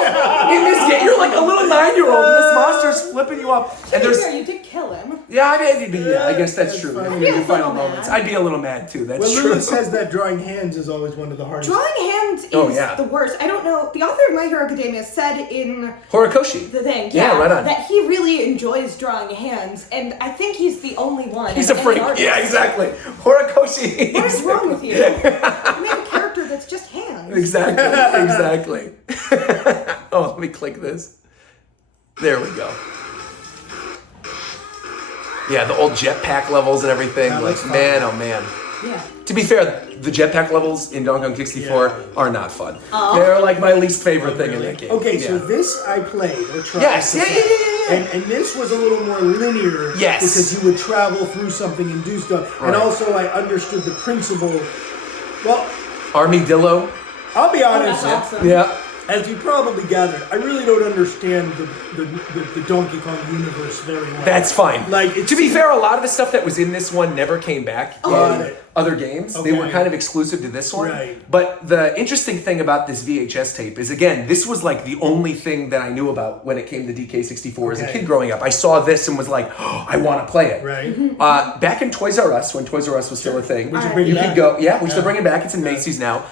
in this game? You're like a little 9-year-old, and this monster's flipping you off. And You did kill him. Yeah, I guess that's true. funny. In your I'd be a final little moments, mad. I'd be a little mad too. That's Well, true. Lewis says that drawing hands is always one of the hardest. Drawing hands is the worst. I don't know. The author of My Hero Academia said in Horikoshi. the thing, Yeah, right on. that he really enjoys drawing hands, and I think he's the only one. He's a freak. Yeah, exactly. Horikoshi. What is wrong with you? You made a character that's just hands. Exactly. Oh, let me click this. There we go. Yeah, the old jetpack levels and everything. That Like, looks fun. man, oh man. Yeah. To be fair, the jetpack levels in Donkey Kong 64 are not fun. They're like my least favorite thing in that game. Okay, so Yeah. this I played or tried. Yes, to yeah, play. yeah. And this was a little more linear. Yes. Because you would travel through something and do stuff. Right. And also I understood the principle. Well, Armadillo. I'll be honest. That's awesome. Yeah. As you probably gathered, I really don't understand the Donkey Kong universe very well. That's fine. Like, it's- to be fair, a lot of the stuff that was in this one never came back Got in it. other games. They were Okay. kind of exclusive to this one. Right. But the interesting thing about this VHS tape is, again, this was like the only thing that I knew about when it came to DK64 as a Okay. kid growing up. I saw this and was like, oh, I want to play it. Right. Back in Toys R Us, when Toys R Us was still a thing, Which is bringing you it could back. go, yeah, which they're bringing back. It's in Macy's now.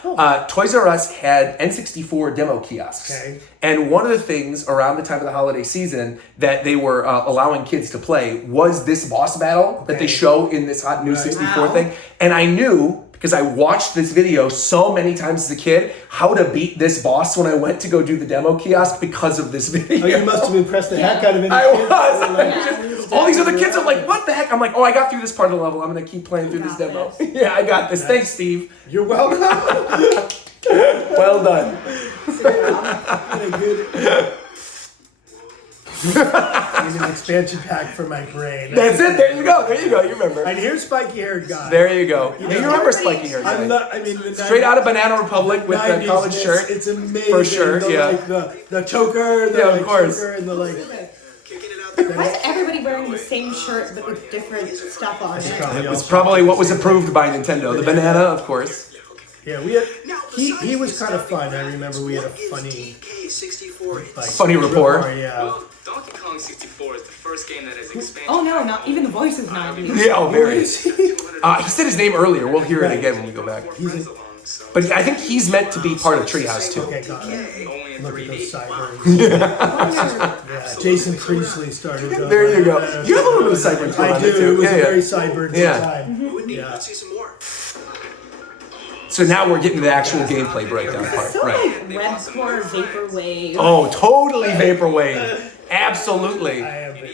Toys R Us had N64 demo kiosks. Okay. And one of the things around the time of the holiday season that they were allowing kids to play was this boss battle that they show in this Hot Newz 64 thing. And I knew, because I watched this video so many times as a kid, how to beat this boss when I went to go do the demo kiosk because of this video. Oh, you must have impressed the heck out of any I kids. was. Like, Just- all these other kids are like, what the heck? I'm like, oh, I got through this part of the level. I'm going to keep playing through this demo. Yeah, I got this. Thanks, Steve. You're welcome. Well done. What a good. Need an expansion pack for my brain. That's it. There you go. There you go. You remember. And here's spiky-haired guy. There you go. You remember Spiky Hair I'm Guy. not, I mean, the Straight out of Banana Republic with the 90s, college shirt. It's amazing. For sure, The, yeah. Like the choker, the Yeah, of like, course. choker, and the like. Why is everybody wearing the same shirt but with different stuff on it? It was probably what was approved by Nintendo. The banana, of course. Yeah, we had. He was kind of fun. I remember we had a funny, like, Funny rapport. Yeah. Well, Donkey Kong 64 is the first game that has expansion. Oh no, not even the voice is not. Yeah, oh, very. He said his name earlier. We'll hear it again when we go back. He's a, But I think he's meant to be part of Treehouse too. okay, got it. Only in Look at 3D. those sideburns. Yeah, Jason Priestley started. There you go. You have a little bit of sideburns going I on do. there too. It was Yeah, a very yeah. sideburns Yeah. time. Need Yeah. to see some more. So now we're getting to the actual gameplay breakdown part, So right? like Redcore, Vaporwave. Oh, totally vaporwave. Absolutely.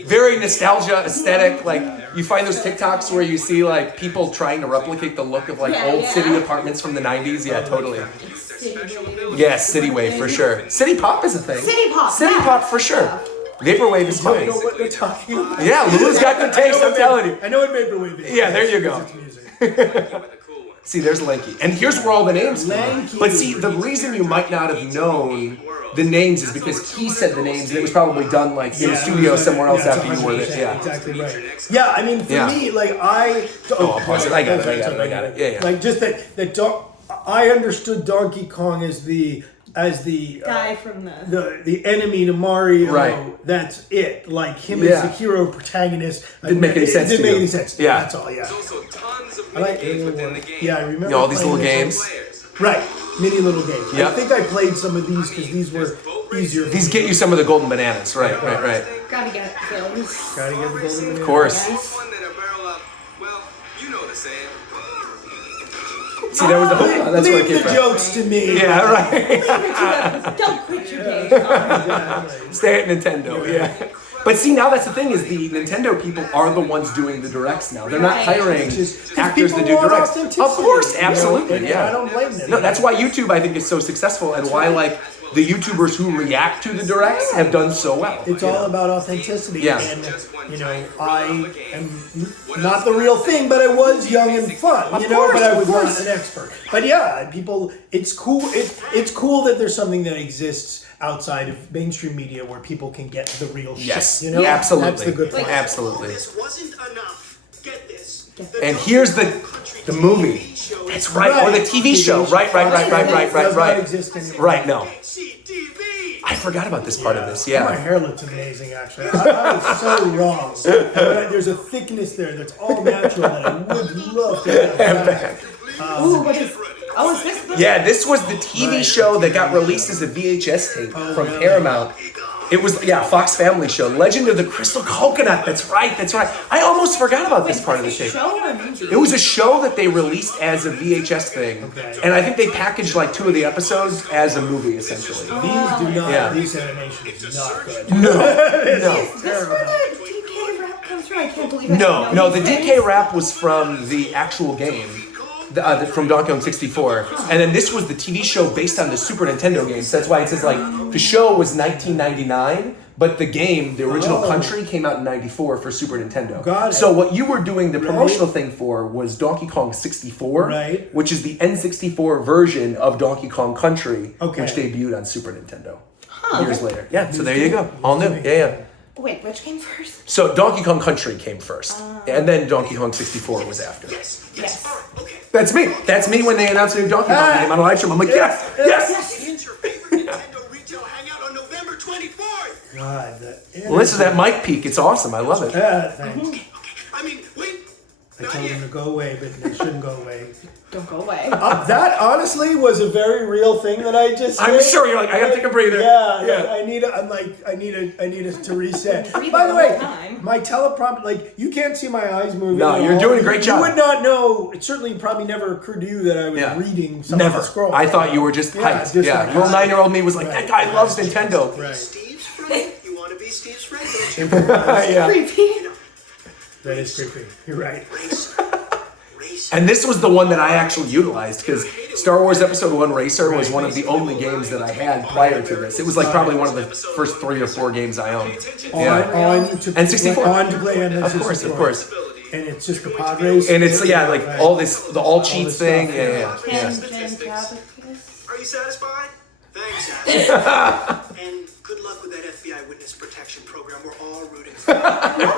Very nostalgia aesthetic. Like you find those TikToks where you see like people trying to replicate the look of like Yeah, old yeah. city apartments from the 90s. Yeah, totally. City Yeah, city wave for sure. City pop is a thing. City pop, City yeah. pop for sure. Vaporwave is I fine. don't know what they're talking about. Yeah, Lulu's got good taste, I'm telling you. I know what vaporwave is. Yeah, there you go. It's music. See, there's Lanky. And here's where all the names come from. Lanky. But see, the reason you might not have known the names is because he said the names and it was probably done like in a studio somewhere else after you were there. 100%, Yeah. exactly right. Yeah, I mean, for Yeah. me, like I. Oh, I'll pause it. I got it. Yeah, yeah. Like just I understood Donkey Kong as the Guy from the enemy to Mario. Right. That's it. Like him Yeah. as the hero protagonist. Didn't make any sense It didn't to make you. any sense. Yeah. That's all. Yeah. There's also tons of I like mini games within the game. Yeah, I remember. You know, all these playing little those. games. Right. Mini little games. Yep. I think I played some of these because these were easier. for These me. get you some of the golden bananas. Right. Gotta get those. Gotta get the golden banana. Of course. More fun than a barrel of, well, you know the saying. See, that was the whole. That's where it Leave came the from. jokes to me. Yeah, right. Don't quit your day job. Stay at Nintendo. Yeah. But see, now that's the thing is the Nintendo people are the ones doing the directs now. They're not Right. hiring Just actors to people do want directs. authenticity, Of course, you know, absolutely, and yeah. I don't blame them. No, that's why YouTube I think is so successful and why like the YouTubers who react to the directs have done so well. It's all about authenticity. Yeah. And, I am not the real thing, but I was young and fun, but I was not an expert. But yeah, people, it's cool. It's cool that there's something that exists outside of mainstream media where people can get the real Yes. shit. Absolutely. That's the good point. Absolutely. This wasn't enough. Get this. And here's the movie. That's right. Or the TV show. Right. Does not exist anymore. Right, no. HCTV. I forgot about this part of this, My yeah. hair looks amazing, actually. I was so wrong. There's a thickness there that's all natural that I would love to have back. Ooh, what is? Oh, is this? Yeah, this was the TV show that got released as a VHS tape from Paramount. It was, Fox Family Show. Legend of the Crystal Coconut. That's right. I almost forgot about this part of the tape. Show or movie? It was a show that they released as a VHS thing. Okay. And I think they packaged like 2 of the episodes as a movie, essentially. These animation is not good. No. Is this where the DK rap comes from? I can't believe it. No, the DK rap was from the actual game. From Donkey Kong 64, and then this was the TV show based on the Super Nintendo games. That's why it says like the show was 1999, but the game, the original country, came out in '94 for Super Nintendo. Got it. So what you were doing the promotional thing for was Donkey Kong 64, Right. which is the N64 version of Donkey Kong Country, Okay. which debuted on Super Nintendo years later. Yeah, so there you go, all new. Yeah. Wait, which came first? So Donkey Kong Country came first, and then Donkey Kong 64 was after. Yes. That's me. That's me when they announced a new Donkey Kong game on a live stream. I'm like, yes. It's your favorite Nintendo retail hangout on November 24th. God, Well, listen to that mic peak. It's awesome. I love it. Thanks. I mean, wait. I told him to go away, but they shouldn't go away. Don't go away. That honestly was a very real thing that I just I'm did. sure you're like, I gotta take a breather. Yeah. I need it to reset. By the way, Time. my teleprompter, like you can't see my eyes moving. No, at you're all. doing a great job. You would not know. It certainly probably never occurred to you that I was reading some of Never. the scroll. I thought you were just hyped. just Yeah. like- Little 9-year-old me was like, that guy loves Nintendo. Right. Steve's friend? You want to be Steve's friend? Don't you? Yeah. Creepy. That is creepy. You're right. Race. And this was the one that I actually utilized because Star Wars Episode 1 Racer was one of the only games that I had prior to this. It was like probably one of the first 3 or 4 games I owned. On to And 64. On to play on Of course. And it's just the pod race. And it's like all this, the all cheat this thing. stuff, Yeah. Are you satisfied? Thanks, And good luck with that FBI witness protection program. We're all rooting for you.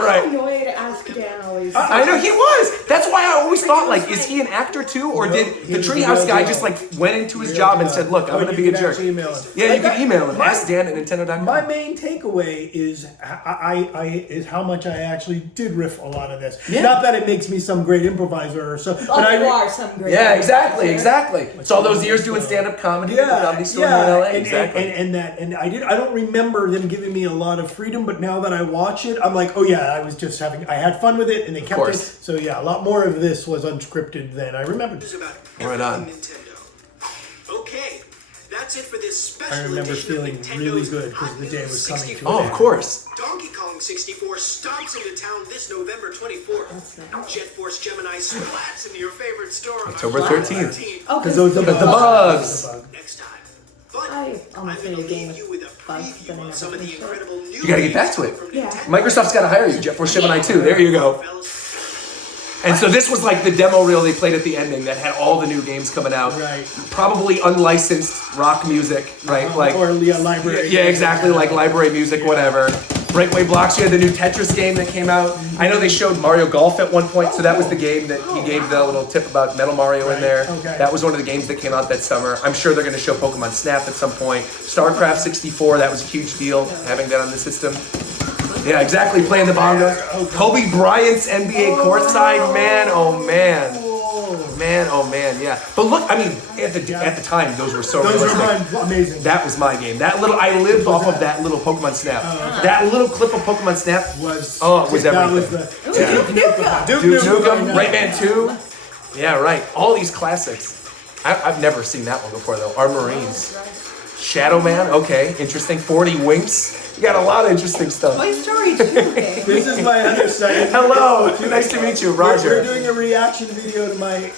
Right. Annoyed to ask Dan always. I know he was. That's why I always thought, like, is he an actor too, or did he the was a Treehouse real guy deal. just like went into his job and said, "Look, I'm going to be a jerk." Email him. Yeah, you can email him. Ask Dan at Nintendo.com. My main takeaway is is how much I actually did riff a lot of this. Yeah. Not that it makes me some great improviser or so, but You are some great. Yeah, actor. exactly. It's all those years doing stand-up comedy at the Comedy Store in LA. Exactly. And I don't remember them giving me a lot of freedom, but now that I watch it, I'm like, oh yeah, I had fun with it, and they kept it. course. So yeah, a lot more of this was unscripted than I remembered. It's about Right on. everything Nintendo. Okay, that's it for this special I remember edition of feeling Nintendo's really good Hot because the day Newz was coming to 64. Oh, of course. Donkey Kong 64 stomps into town this November 24th. Jet Force Gemini splats into your favorite store on October October 13th. Oh, Because because those The bugs. next time. But I almost I'm made a gonna game leave you with with a bugs preview that I on never some of the finished. incredible new You gotta get back to it. from Yeah. Nintendo. Microsoft's got to hire you, Jet Force Gemini 2. There you go. And so this was like the demo reel they played at the ending that had all the new games coming out. Right. Probably unlicensed rock music, right? library. Yeah, exactly, like library music, whatever. Breakaway Blocks, you had the new Tetris game that came out. I know they showed Mario Golf at one point, so that was the game that he gave the little tip about Metal Mario in there. Okay. That was one of the games that came out that summer. I'm sure they're going to show Pokemon Snap at some point. StarCraft 64, that was a huge deal, having that on the system. Yeah, exactly, playing the bongos. Kobe Bryant's NBA courtside, man, oh man. Man, oh man, yeah. But look, I mean, at the time, those were so Those realistic. are amazing. That was my game. I lived off of that little Pokemon Snap. That little clip of Pokemon Snap it was everything. Duke Nukem, Rayman 2. Yeah, right. All these classics. I've never seen that one before though. Our Marines. Shadow Man, okay, interesting. 40 Winks. You got a lot of interesting stuff. Toy Story 2 game. This is my understudy. Hello, nice to meet you, Roger. We're doing a reaction video to my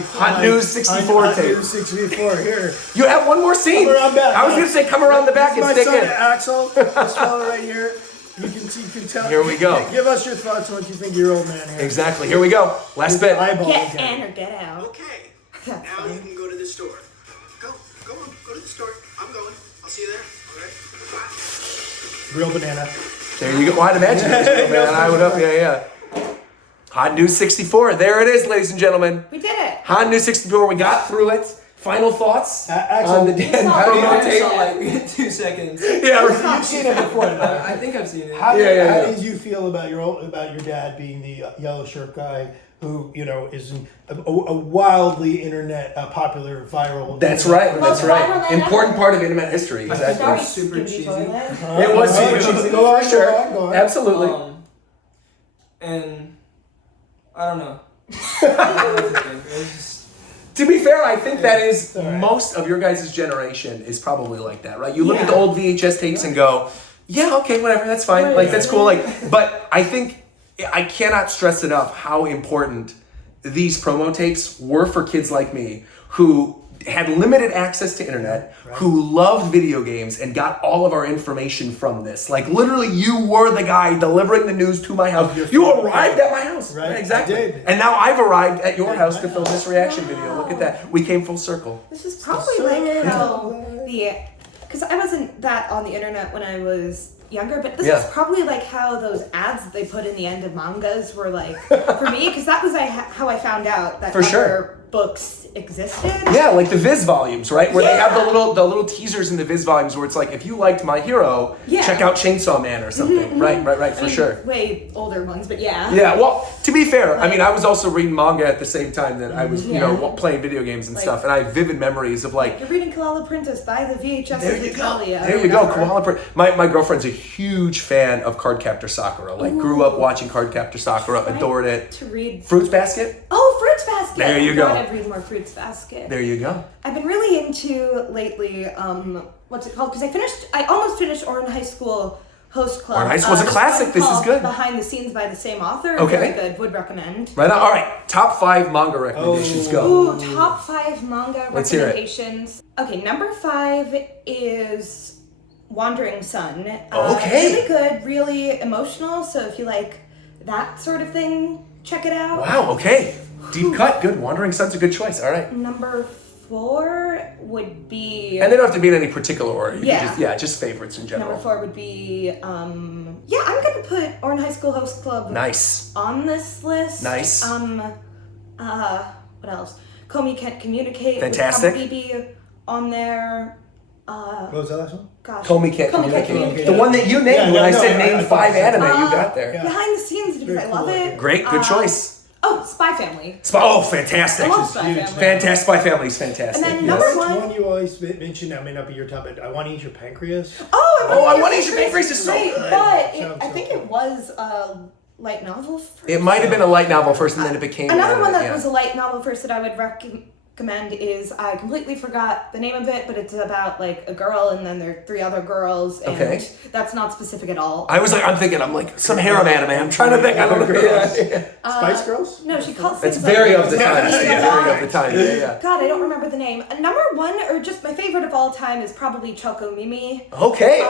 Hot Newz 64 Hot tape. Newz 64 here. You have one more scene. Come around back. I was gonna say come around the back This and is stick my son, in. Axel. This fellow right here. You can tell. Here we go. Give us your thoughts on what you think of your old man here. Exactly. Here we go. Last bit. Eyeball Get again. in or get out. Okay. That's Now fine. you can go to the store. Go on, go to the store. I'm going. I'll see you there. All right. Bye. Real banana. There you go. Well, I'd imagine it was, man. I would up. Yeah. Hot Newz 64. There it is, ladies and gentlemen. We did it. Hot Newz 64. We got through it. Final thoughts Axel, on the Dan How do you promo do tape? that? 2 seconds. Yeah, right. You've seen it before. I think I've seen it. How Yeah. did you feel about your dad being the yellow shirt guy who is a wildly internet popular viral? That's right. That's right. Viral Important part of internet history. Exactly. Sorry, super Skippy cheesy. Toilet. It was super cheesy. Go on, For sure. go on. Absolutely. And I don't know. I don't know what to think. It was just, To be fair, I think that is All right. most of your guys' generation is probably like that, right? You look at the old VHS tapes and go, yeah, okay, whatever, that's fine. Like, that's cool. Like, but I think I cannot stress enough how important these promo tapes were for kids like me who had limited access to internet, who loved video games and got all of our information from this. Like, literally, you were the guy delivering the news to my house. You arrived at my house. Right, Exactly. I did. And now I've arrived at your house to film this reaction video. Look at that. We came full circle. This is probably like how because I wasn't that on the internet when I was younger, but this Yeah. is probably like how those ads that they put in the end of mangas were like for me, because that was how I found out that For sure. other books existed. Yeah, like the Viz volumes, right? Where they have Yeah. the little teasers in the Viz volumes where it's like, if you liked My Hero, Yeah. check out Chainsaw Man or something. Right, for I mean, sure. Way older ones, but yeah. Yeah, well, to be fair, I mean, I was also reading manga at the same time that I was, Yeah. playing video games and Like- stuff, and I have vivid memories of like, You're reading Koala Princess by the VHS there of you go, Italia. there you go, Koala Print. My girlfriend's a huge fan of Cardcaptor Sakura. Like, grew up watching Cardcaptor Sakura, adored it. To read. Fruits Basket? Oh, Fruits Basket. There you God, go. I'd read more Fruits Basket. There you go. I've been really into lately, what's it called? Because I almost finished Orin High School Host Club. Orin High School's a this classic. one This is called good. Behind the Scenes by the same author. Okay. Very good. Would recommend. Right on. All right, top 5 manga recommendations. Go. Ooh, top 5 manga Let's hear it. recommendations. Okay, number 5 is Wandering Sun. Okay. Really good, really emotional. So if you like that sort of thing, check it out. Wow, okay. Deep cut, good. Wandering Sun's a good choice. All right. Number 4 would be. And they don't have to be in any particular order. You Yeah. can just favorites in general. Number 4 would be, I'm gonna put Orin High School Host Club Nice. on this list. Nice. What else? Comey Can't Communicate. Fantastic. Would probably be on there. What was that last one? Gosh. Comey Can't Comey Can't Communicate. The one that you named Yeah, when yeah, I no, said I name thought 5 so. anime, you got there. Yeah. Behind the scenes because I love it. Great, good choice. Oh, Spy Family. Oh, fantastic. I love Spy Family. Fantastic. Spy Family's fantastic. And then yes. number Which one- one you always mention, that may not be your top, but I want to eat your pancreas. Oh, I Want to Eat Your Pancreas is so great, good. But Sounds I so think good. it was a light novel first. It might have been a light novel first and then it became Another an one anime, that yeah. was a light novel first that I would recommend is, I completely forgot the name of it, but it's about like a girl and then there are 3 other girls, and Okay. that's not specific at all. I'm like some harem anime. I'm trying to think. I don't know. Yeah. Spice Girls? No, she calls It's things very like, of the time. Yeah. Very of the time. Yeah. God, I don't remember the name. Number 1, or just my favorite of all time, is probably Choco Mimi. Okay.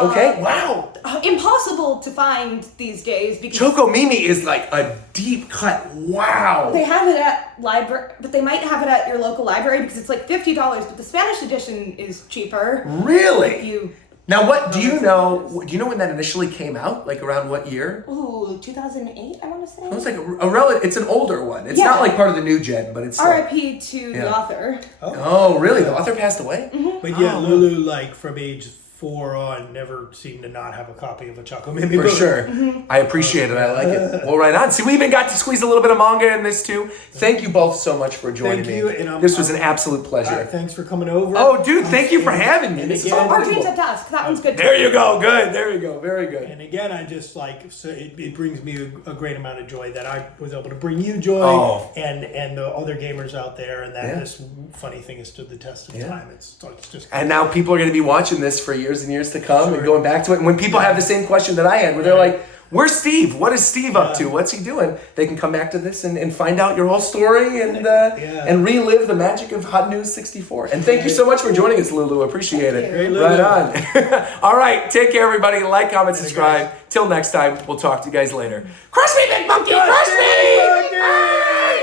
Wow. Impossible to find these days because Choco Mimi is like a deep cut. Wow. they have it at library, but they might have it at your local library because it's like $50, but the Spanish edition is cheaper. Really? You Now, what do you know? Do you know when that initially came out? Like around what year? ooh, 2008, I want to say. It was like a relative. It's an older one. It's Yeah. not like part of the new gen, but it's. Still, R.I.P. to the Yeah. author. oh, really? The author passed away. But yeah, Lulu, like from age and never seem to not have a copy of a Choco Mimi For book. sure. I appreciate it. I like it. Well, right on. See, we even got to squeeze a little bit of manga in this too. Thank you both so much for joining Thank you, me. and This was an absolute pleasure. Thanks for coming over. Oh, dude, thank you for having me. And This is again- Or unbelievable. Dreams at Dusk. That one's good. There you go. Good. There you go. Very good. And again, I just like, so it brings me a great amount of joy that I was able to bring you joy Oh. and the other gamers out there, and that this funny thing has stood the test of time. It's just. And now people are going to be watching this for years and years to come and going back to it. And when people have the same question that I had, where they're like, where's Steve? What is Steve up to? What's he doing? They can come back to this and find out your whole story and relive the magic of Hot Newz 64. And thank you so much for joining us, Lulu. Appreciate it. Great, Right on. All right. Take care, everybody. Like, comment, subscribe. Till next time, we'll talk to you guys later. Crush me, big monkey! Crush me! Hey!